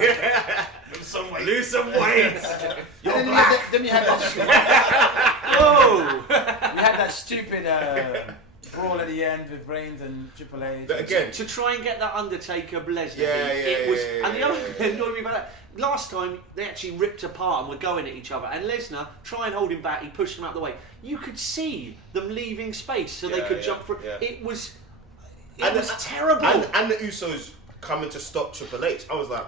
Lose some weight. Then you had that. Whoa! We had that stupid brawl at the end with Reigns and Triple H. Again, To try and get that Undertaker Lesnar Yeah, thing, yeah, it was, yeah, and the yeah, other thing that annoyed me about that, last time they actually ripped apart and were going at each other, and Lesnar, try and hold him back, he pushed him out of the way. You could see them leaving space so they Yeah, could yeah, jump through. yeah. It was And terrible. And the Usos coming to stop Triple H. I was like,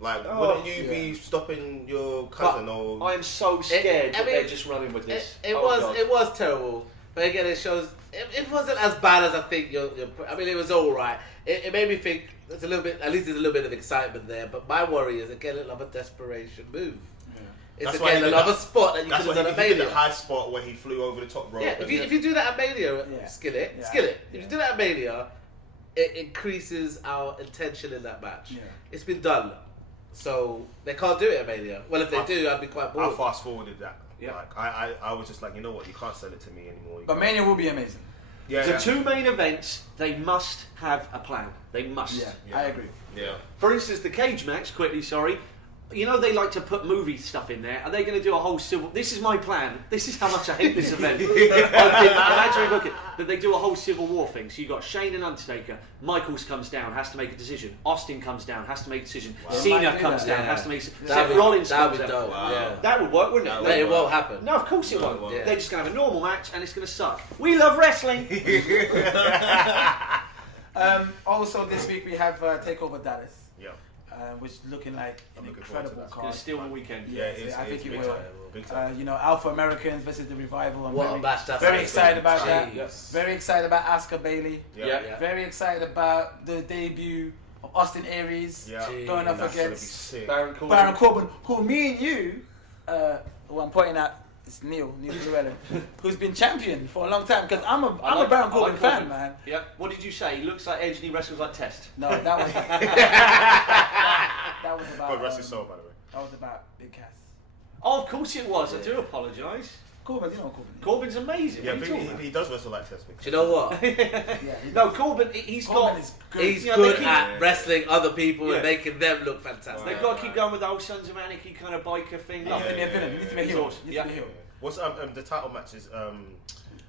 Like, wouldn't you be stopping your cousin or? I am so scared that I mean, they're just running with this. It was terrible, but again, it shows it wasn't as bad as I think. I mean, it was all right. It made me think there's a little bit, at least there's a little bit of excitement there. But my worry is again another desperation move. Yeah. It's That's why he again did another that. spot that you That's could why have done he at did the Mania. high spot where he flew over the top rope. Yeah, if you do that at Mania, Yeah. Skillit. Yeah. If you do that at Mania, it increases our intention in that match. Yeah. It's been done, so they can't do it at Mania. Well, if they do, I'd be quite I bored. fast forwarded that. Yeah. Like I was just like, you know what, you can't sell it to me anymore. You But can't. Mania will be amazing. Yeah, The yeah. two main events, they must have a plan. They must. Yeah. I agree. Yeah. For instance, the cage match, quickly, sorry. You know they like to put movie stuff in there. Are they going to do a whole civil... This is my plan. This is how much I hate this event. Imagine book it. That they do a whole Civil War thing. So you got Shane and Undertaker. Michaels comes down, has to make a decision. Austin comes down, has to make a decision. Cena Might do comes that. down, Yeah. has to make a decision. That'd Seth be- Rollins that'd comes be down. dope. Wow. Yeah. That would work, wouldn't it? But it won't happen. No, of course it No, won't. it won't. Yeah. They're just going to have a normal match and it's going to suck. We love wrestling. Also, this week we have Takeover Dallas, Yeah. which is looking like an looking forward to incredible that. It's going card. to steal the weekend. Yeah, it is. I think it it big will. time. Big time. You know, Alpha Americans versus the Revival. I'm What very, a match that's very gonna be. excited about that. Jeez. Very excited about Asuka Bailey. Yeah. Yeah. Very excited about the debut of Austin Aries Yeah. going up That's gonna be against sick. Baron Corbin. Baron Corbin, who me and you, who I'm pointing out, is Neil Fluellen, who's been champion for a long time. Because I'm a Baron Corbin fan, man. Yeah. What did you say? He looks like Edge and he wrestles like Test. No, that was that was about. God rest his soul, by the way. That was about Big Cass. Oh, of course it was. I do apologise. Corbin, you know Corbin. Corbin's amazing. Yeah, What are but you talking he does wrestle like Test. Do you know what? Yeah, No, Corbin, he's Corbin got... is good. He's Yeah, good they keep- at wrestling other people Yeah. and making them look fantastic. They've got to keep going with the old Sons of Anarchy kind of biker thing. He needs to be a villain. He needs to be a heel. Awesome. He needs to be a heel. What's the title matches?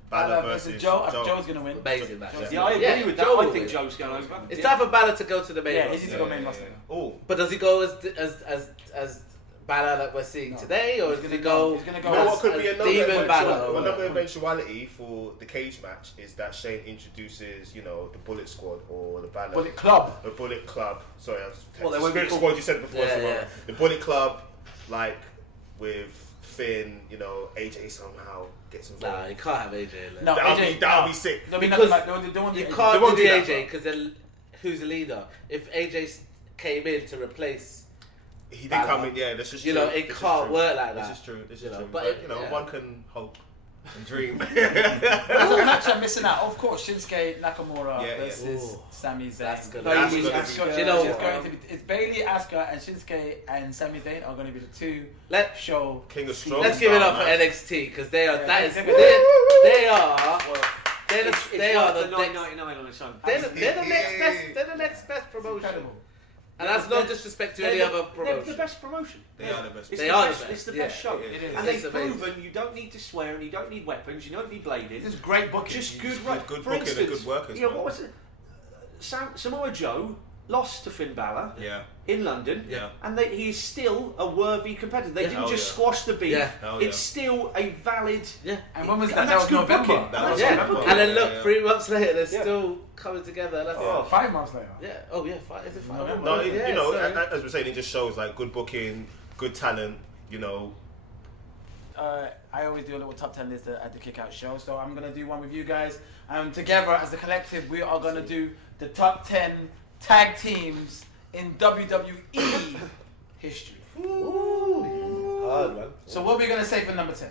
Balor versus Joe. Joe's gonna win. Amazing match. Yeah, I agree with that. Joe I will think win. Joe's going over. It's time for Balor to go to the main roster. He needs to go main roster. Oh, But does he go as Balor that we're seeing today, or does he go? He's gonna you go. know what could be Demon Balor. another eventuality for the cage match is that Shane introduces, the Bullet Squad or the Balor. Bullet Club. The Bullet Club. Sorry, I was Well, they won't be Spirit called- Squad. You said before. Yeah, so yeah. The Bullet Club, like with Finn, AJ somehow gets involved. Nah, you can't have AJ. Like. No, That'll be sick. There'll be Because nothing like they won't You do can't won't do the do that, AJ because then who's the leader? If AJ came in to replace, He did Balor. come in. Yeah, this is true. it This is can't true. work like that. This is true. This is You know, true. but But, yeah. one can hope and dream. There's a match I'm missing out. Of course, Shinsuke Nakamura Yeah, yeah. versus Ooh. Sami Zayn. That's good. That's Bailey, gonna Asuka, be- You know It's what? going to be. It's Bailey, Asuka, and Shinsuke and Sami Zayn are going to be the two Let show. King of Strong. Let's give it up for man. NXT because they are. Yeah, That is. they- They are. They're the, It's they are worth the the next. $9.99 on its own. They're the next Yeah. best. They're the next best promotion. Incredible. And that's no disrespect to any other They're promotion. the best promotion. They are the best. It's They the are the best. best. It's the Yeah, best show. it is. And It's they've amazing. proven you don't need to swear and you don't need weapons, you don't need blading. This is great booking. Just Good- good work. good For booking and instance, good workers, Yeah, man. what was it? Samoa Joe lost to Finn Balor Yeah. in London, Yeah. and he's still a worthy competitor. They didn't Hell just yeah. squash the beef. Yeah. Hell It's still a valid. Yeah. And when was that? And That that's was good November. booking. That was Yeah. November. And then look, Yeah. 3 months later, they're Yeah. still coming together. That's Oh, 5 months later. yeah. Oh yeah. Is it 5? November. No, Yeah, as we're saying, it just shows like good booking, good talent. I always do a little top 10 list at the Kickout show, so I'm gonna do one with you guys. Together as a collective, we are gonna do the top 10 tag teams in WWE history. Hard man. So what are we gonna say for number 10?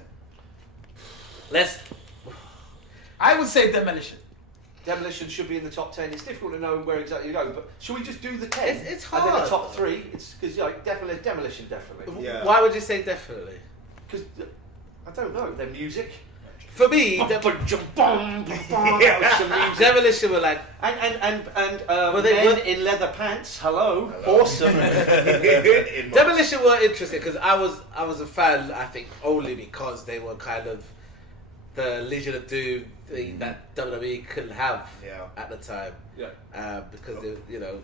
Let's. I would say Demolition. Demolition should be in the top 10. It's difficult to know where exactly you go, but should we just do the 10? It's And then hard. the top 3, it's because definitely Demolition, definitely. Yeah. Why would you say definitely? Because I don't know their music. For me, That was some music. Demolition were like. And Were they- men were- in leather pants. Hello. Awesome. Demolition were interesting because I was a fan. I think only because they were kind of the Legion of Doom thing that WWE couldn't have Yeah. at the time. Yeah. Because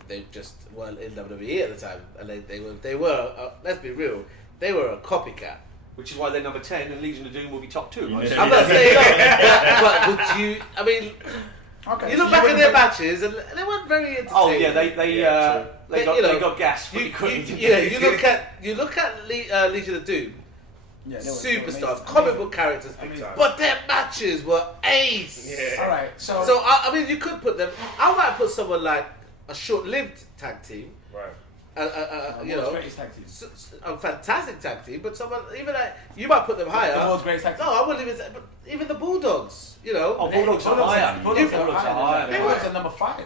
they just weren't in WWE at the time, and they were let's be real, they were a copycat. Which is why they're number 10, and Legion of Doom will be top 2. Yeah. I'm not saying no, but would you? I mean, Okay. you so look back at wouldn't their put- matches, and they weren't very entertaining. Oh yeah, they They got gas pretty You, quickly. you look at Legion of Doom. Yeah, they were Superstars, amazing. comic book characters, Amazing. but their matches were ace. Yeah. All right, so So I mean, you could put them. I might put someone like a short-lived tag team. Right. You world's know, greatest tag team. a fantastic tag team, but someone even like you might put them higher. The world's greatest tag team. No, I wouldn't even say. But even the Bulldogs, you know. Oh, Bulldogs are higher. Bulldogs are Bulldogs are higher. higher. They were at number 5.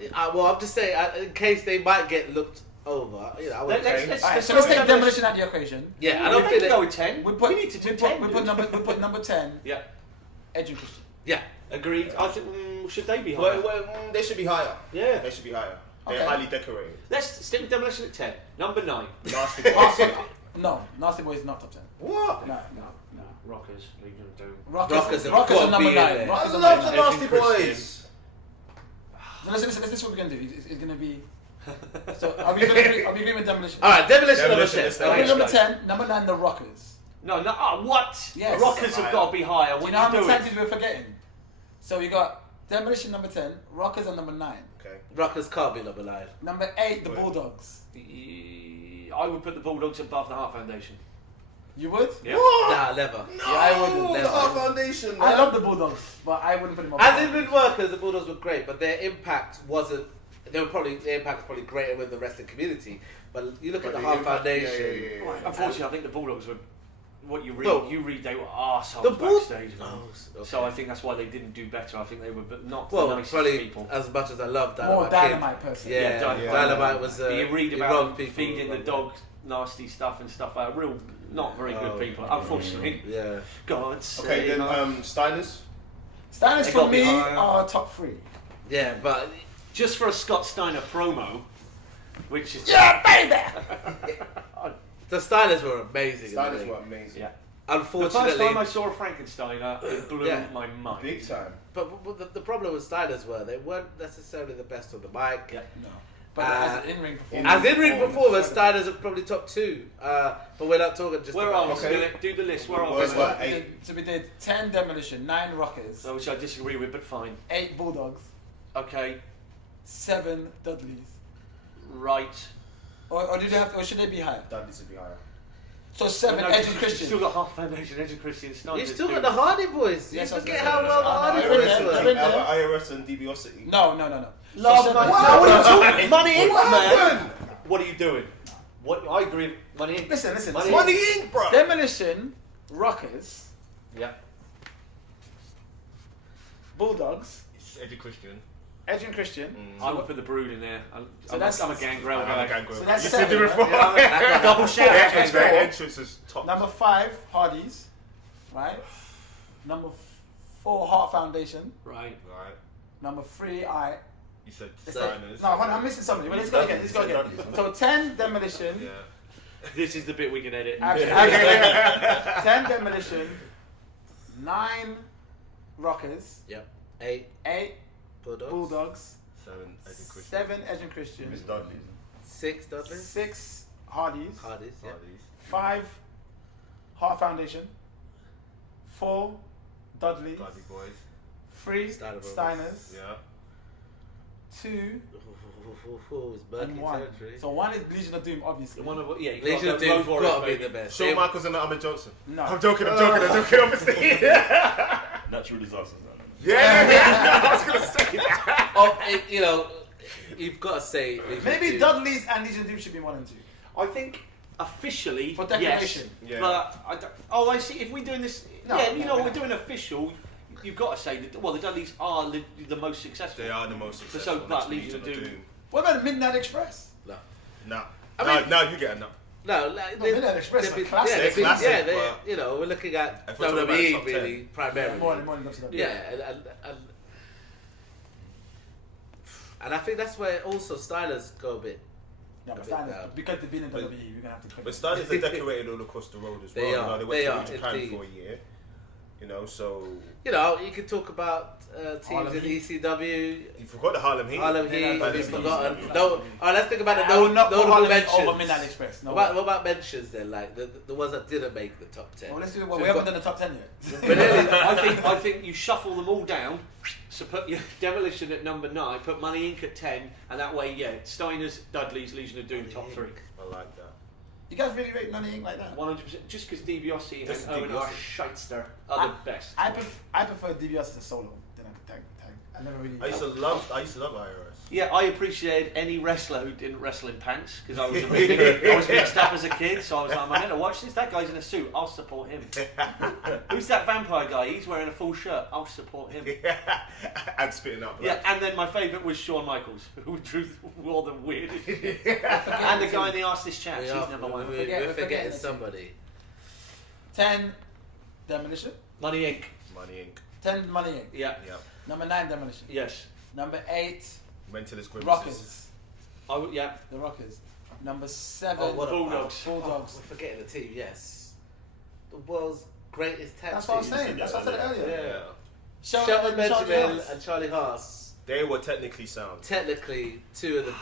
Yeah. Well, I'm just saying in case they might get looked over. You know, I would Let's All right, so let's take Demolition out of the equation. yeah, I I don't don't think think they, go with 10. We need to do 10. We put number 10. Yeah. Edge and Christian. yeah. Agreed. I think should they be higher? Well, they should be higher. Yeah. They should be higher. They're Okay. highly decorated. Let's stick with Demolition at 10. Number 9. Nasty boys. No, Nasty Boy is not top 10. What? No. Rockers, Legion of Doom. Rockers have are got to number be 9. in there. Rockers I are love the number 9. Nasty Christian. Boys. So listen, this is what we're gonna do. It's gonna be. So are we agreeing with Demolition? All right, Demolition number Demolition 10. is Okay, Okay, number right. 10. Number 9, the Rockers. No, what? Yes. The Rockers have got to be higher. Do What you know how are you many doing? tag teams we're forgetting? So we got Demolition number 10, Rockers are number 9. Okay. Rockers can't be number 9. Number 8, the Wait. Bulldogs. I would put the Bulldogs above the Heart Foundation. You would? Yeah. Nah, never. Yeah, I wouldn't. Oh, the Heart Foundation, man. I love the Bulldogs, but I wouldn't put them up. As in workers, the Bulldogs were great, but their impact wasn't. Their impact was probably greater with the wrestling community. But you look at the Heart impact- Foundation. yeah. Unfortunately, I think the Bulldogs were. What you read, No. they were arseholes The Bull- backstage. man. Oh, okay. So I think that's why they didn't do better. I think they were not the Well, nicest probably people. as much as I love More Dynamite. Dynamite person. Yeah, Yeah, Dynamite was. you read he about wronged them people feeding the like dog nasty stuff and stuff like that. Real, not very Oh, good people. Unfortunately, that. Yeah. God Okay, save then us. Steiners. Standards They for gotta be me higher. are top 3. Yeah, but Just for a Scott Steiner promo, which is Yeah, baby! the Stylers were amazing. in the Steiners ring. were amazing. yeah. unfortunately, the first time I saw a Frankensteiner, it blew my mind. Big time. But the problem with Steiners they weren't necessarily the best on the mic. Yeah. No. But as an in-ring performance. As in-ring performance, Steiners are probably top 2. But we're not talking just Where about... are we? Okay. Do the list. Where are Where's we? what? So we did 10 Demolition, 9 Rockers, Which I disagree with, but fine. 8 Bulldogs, Okay. 7 Dudleys. Right. Or do they have? Or should they be higher? That needs to be higher. So 7 No, Edge and you've Christian. still got half Foundation, Edge and Christian Stein. You've still got the Hardy Boys. Yes, You I forget was how gonna well the say. Hardy They're in Boys there, were. they're in there. IRS and DiBiase. No. Love So Money. seven- What are you talking? Money Inc, What man. happened? What are you doing? What I agree with Money Inc. Listen. Money Money Inc, bro. Demolition, Rockers, Yeah. Bulldogs, Eddie Christian. Edge and Christian. I would put the Brood in there. I'm that's- a gangrel I'm a guy. gangrel. So that's You said 7, it before. right? Double shout. Entrance, Okay. their entrance is top. Number 5 Hardys, right? Number 4 Heart Foundation. Right. Right. Number 3 You said Let's Steiners. No, hold on, I'm missing somebody. Well, let's go again. So 10 Demolition. Yeah. This is the bit we can edit. Absolutely. 10 Demolition. 9 Rockers. Yep. 8 8 Bulldogs. Bulldogs. 7 Eddie Christian. 7 Edge and Christian. Miss Dudley. 6 Dudleys. 6 Hardys. Hardys. Yeah. 5 Heart Foundation. 4 Dudley. Dudley Boys. 3 Steiner Brothers. Steiners. Yeah. 2 It's murky and 1. territory. So 1 is Legion of Doom, obviously. One of yeah. you Legion got of the Doom Road Warriors, got to be baby. the best. Shawn Michaels and Ahmed Johnson. No. I'm joking, obviously. Natural disasters. Yeah. I was going to say that. You've got to say Legion of Maybe Doom. Dudley's and Legion of Doom should be 1 and 2. I think officially For declaration. yes, Yeah. but I don't, I see. If we're doing this, No, we're doing official. You've got to say that. Well, the Dudleys are the most successful. They are the most So, successful. but next to Legion of Doom. What about Midnight Express? No. Nah. I mean- Now you get a no. No, like, No, Midnight Express they've is been- a classic. Yeah, they've been- Classic, yeah, but- we're looking at If we're talking about WWE top really 10. primarily. More than WCW. Yeah, and I think that's where also Steiners go a bit. Yeah, A but bit Steiners, down. because they've been in But- WWE, we're gonna have to. But Steiners are decorated all across the road as well. They You are, know, they they went are, to Japan indeed. for a year. You know, so You can talk about teams Harlem in Heat. ECW, you forgot the Harlem Heat. Harlem Yeah, Heat, but you've it's forgotten. easy. No, let's think about the I will not put notable Harlem Heat mentions. over Midnight Express. No. What about mentions then? Like the ones that didn't make the top 10. Well, let's do. So Well, we we've haven't got- done the top 10 yet. But really, I think you shuffle them all down. So put your Demolition at number 9, put Money Inc at 10, and that way, Steiners, Dudleys, Legion of Doom, top 3. I like that. You guys really rate Money Inc. like that? 100%. Just because DiBiase Just and Owen are DiBiase. shyster are the best. I prefer DBS as a solo than a tag. I never really. I used to love IRS. Yeah, I appreciated any wrestler who didn't wrestle in pants because I was I was mixed up as a kid, so I was like, I'm going to watch this. That guy's in a suit. I'll support him. Who's that vampire guy? He's wearing a full shirt. I'll support him. And spitting up. Yeah, and then my favourite was Shawn Michaels, who wore the weirdest shit. And the guy in the Ask This Chaps, he's number 1. We're We're forgetting forgetting somebody. 10 Demolition. Money Inc. Money Inc. 10 Money Inc. Yeah. Yeah. Number 9 Demolition. Yes. Number 8 Mentalist grimaces. Rockers. Yeah. The Rockers. Number 7 Oh, what Bulldogs. Bulldogs. We're forgetting the team. Yes, the world's greatest tag That's what I'm team. saying. That's what I said earlier. Yeah. Charlie Shelton Benjamin Haas. and Charlie Haas. They were technically sound. Technically, two of the.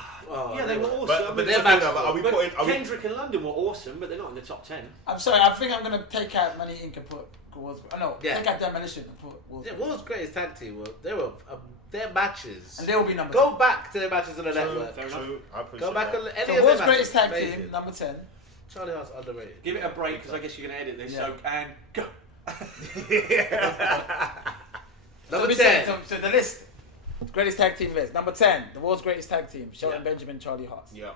Yeah, they were awesome. But they're they're matches, are we But putting? Are we, Kendrick and London were awesome, but they're not in the top 10. I'm sorry. I think I'm gonna take out Money Inc. and put. Yeah. Take out Demolition and put. Yeah, world's greatest tag team. They were their matches. And they will be number. Go back to their matches on the true, network. Fair enough. true. I appreciate Go back that. on any So of their world's matches. greatest tag Amazing. team, number 10. Charlie Haas underrated. Give it a break, because I guess you're going to edit this. Yeah. So, and go. Number so 10. So the list. Greatest tag team list. Number 10, the world's greatest tag team. Shelton Yeah. Benjamin, Charlie Haas. Yeah.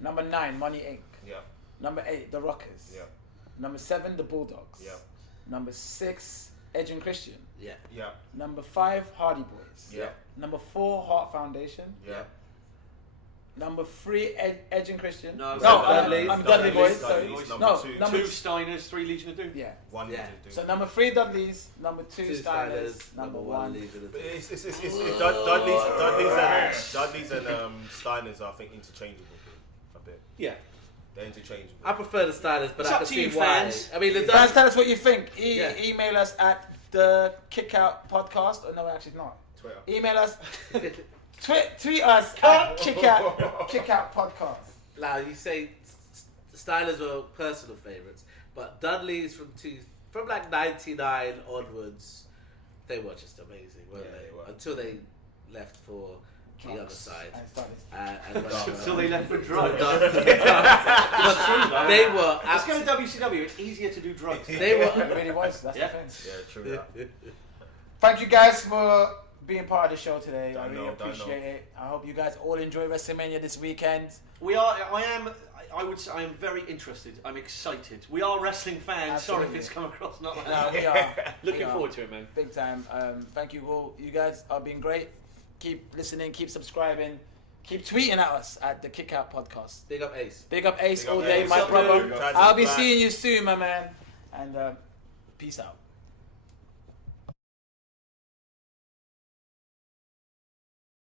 Number 9, Money Inc. Yeah. Number 8, the Rockers. Yeah. Number 7, the Bulldogs. Yeah. Number 6, Edge and Christian. Yeah. Yeah. Number 5, Hardy Boys. Yeah. Number 4, Heart Foundation. Yeah. Number 3, Edge and Christian. No, Dudleys. I'm Dudley Boys. Dudleys, sorry. number No, 2. number 2 Steiners, 3 Legion of Doom. Yeah. One. Yeah. Legion of Doom. So number 3, Dudleys. Number 2, Two Steiners. Number 1. Legion of But Doom. it's Dudleys and Steiners are, I think, interchangeable a bit. Yeah. They're interchangeable. I prefer the Stylers, but It's I up can to see you, why. fans. I mean, the Fans, tell us what you think. Yeah. Email us at the Kickout Podcast. Or no, actually not. Twitter. Email us. Tweet us at Kickout Podcast. Now you say Stylers were personal favourites, but Dudley's from like '99 onwards, they were just amazing, weren't Yeah, they? they were. Until they left for the other side. And Until they left for drugs. But they were. Let's go to WCW. It's easier to do drugs. They were. it really was. That's Yeah. the thing. Yeah, true that. Thank you guys for being part of the show today. I Don't really know. appreciate it. I hope you guys all enjoy WrestleMania this weekend. I would say I am very interested. I'm excited. We are wrestling fans. Absolutely. Sorry if it's come across not like No, that. we are. Looking We are. forward to it, man. Big time. Thank you all. You guys are being great. Keep listening. Keep subscribing. Keep tweeting at us at the Kickout Podcast. Big up Ace. Big up Ace Big up all day, Ace. my What's up, brother. dude? I'll be seeing you soon, my man. And peace out.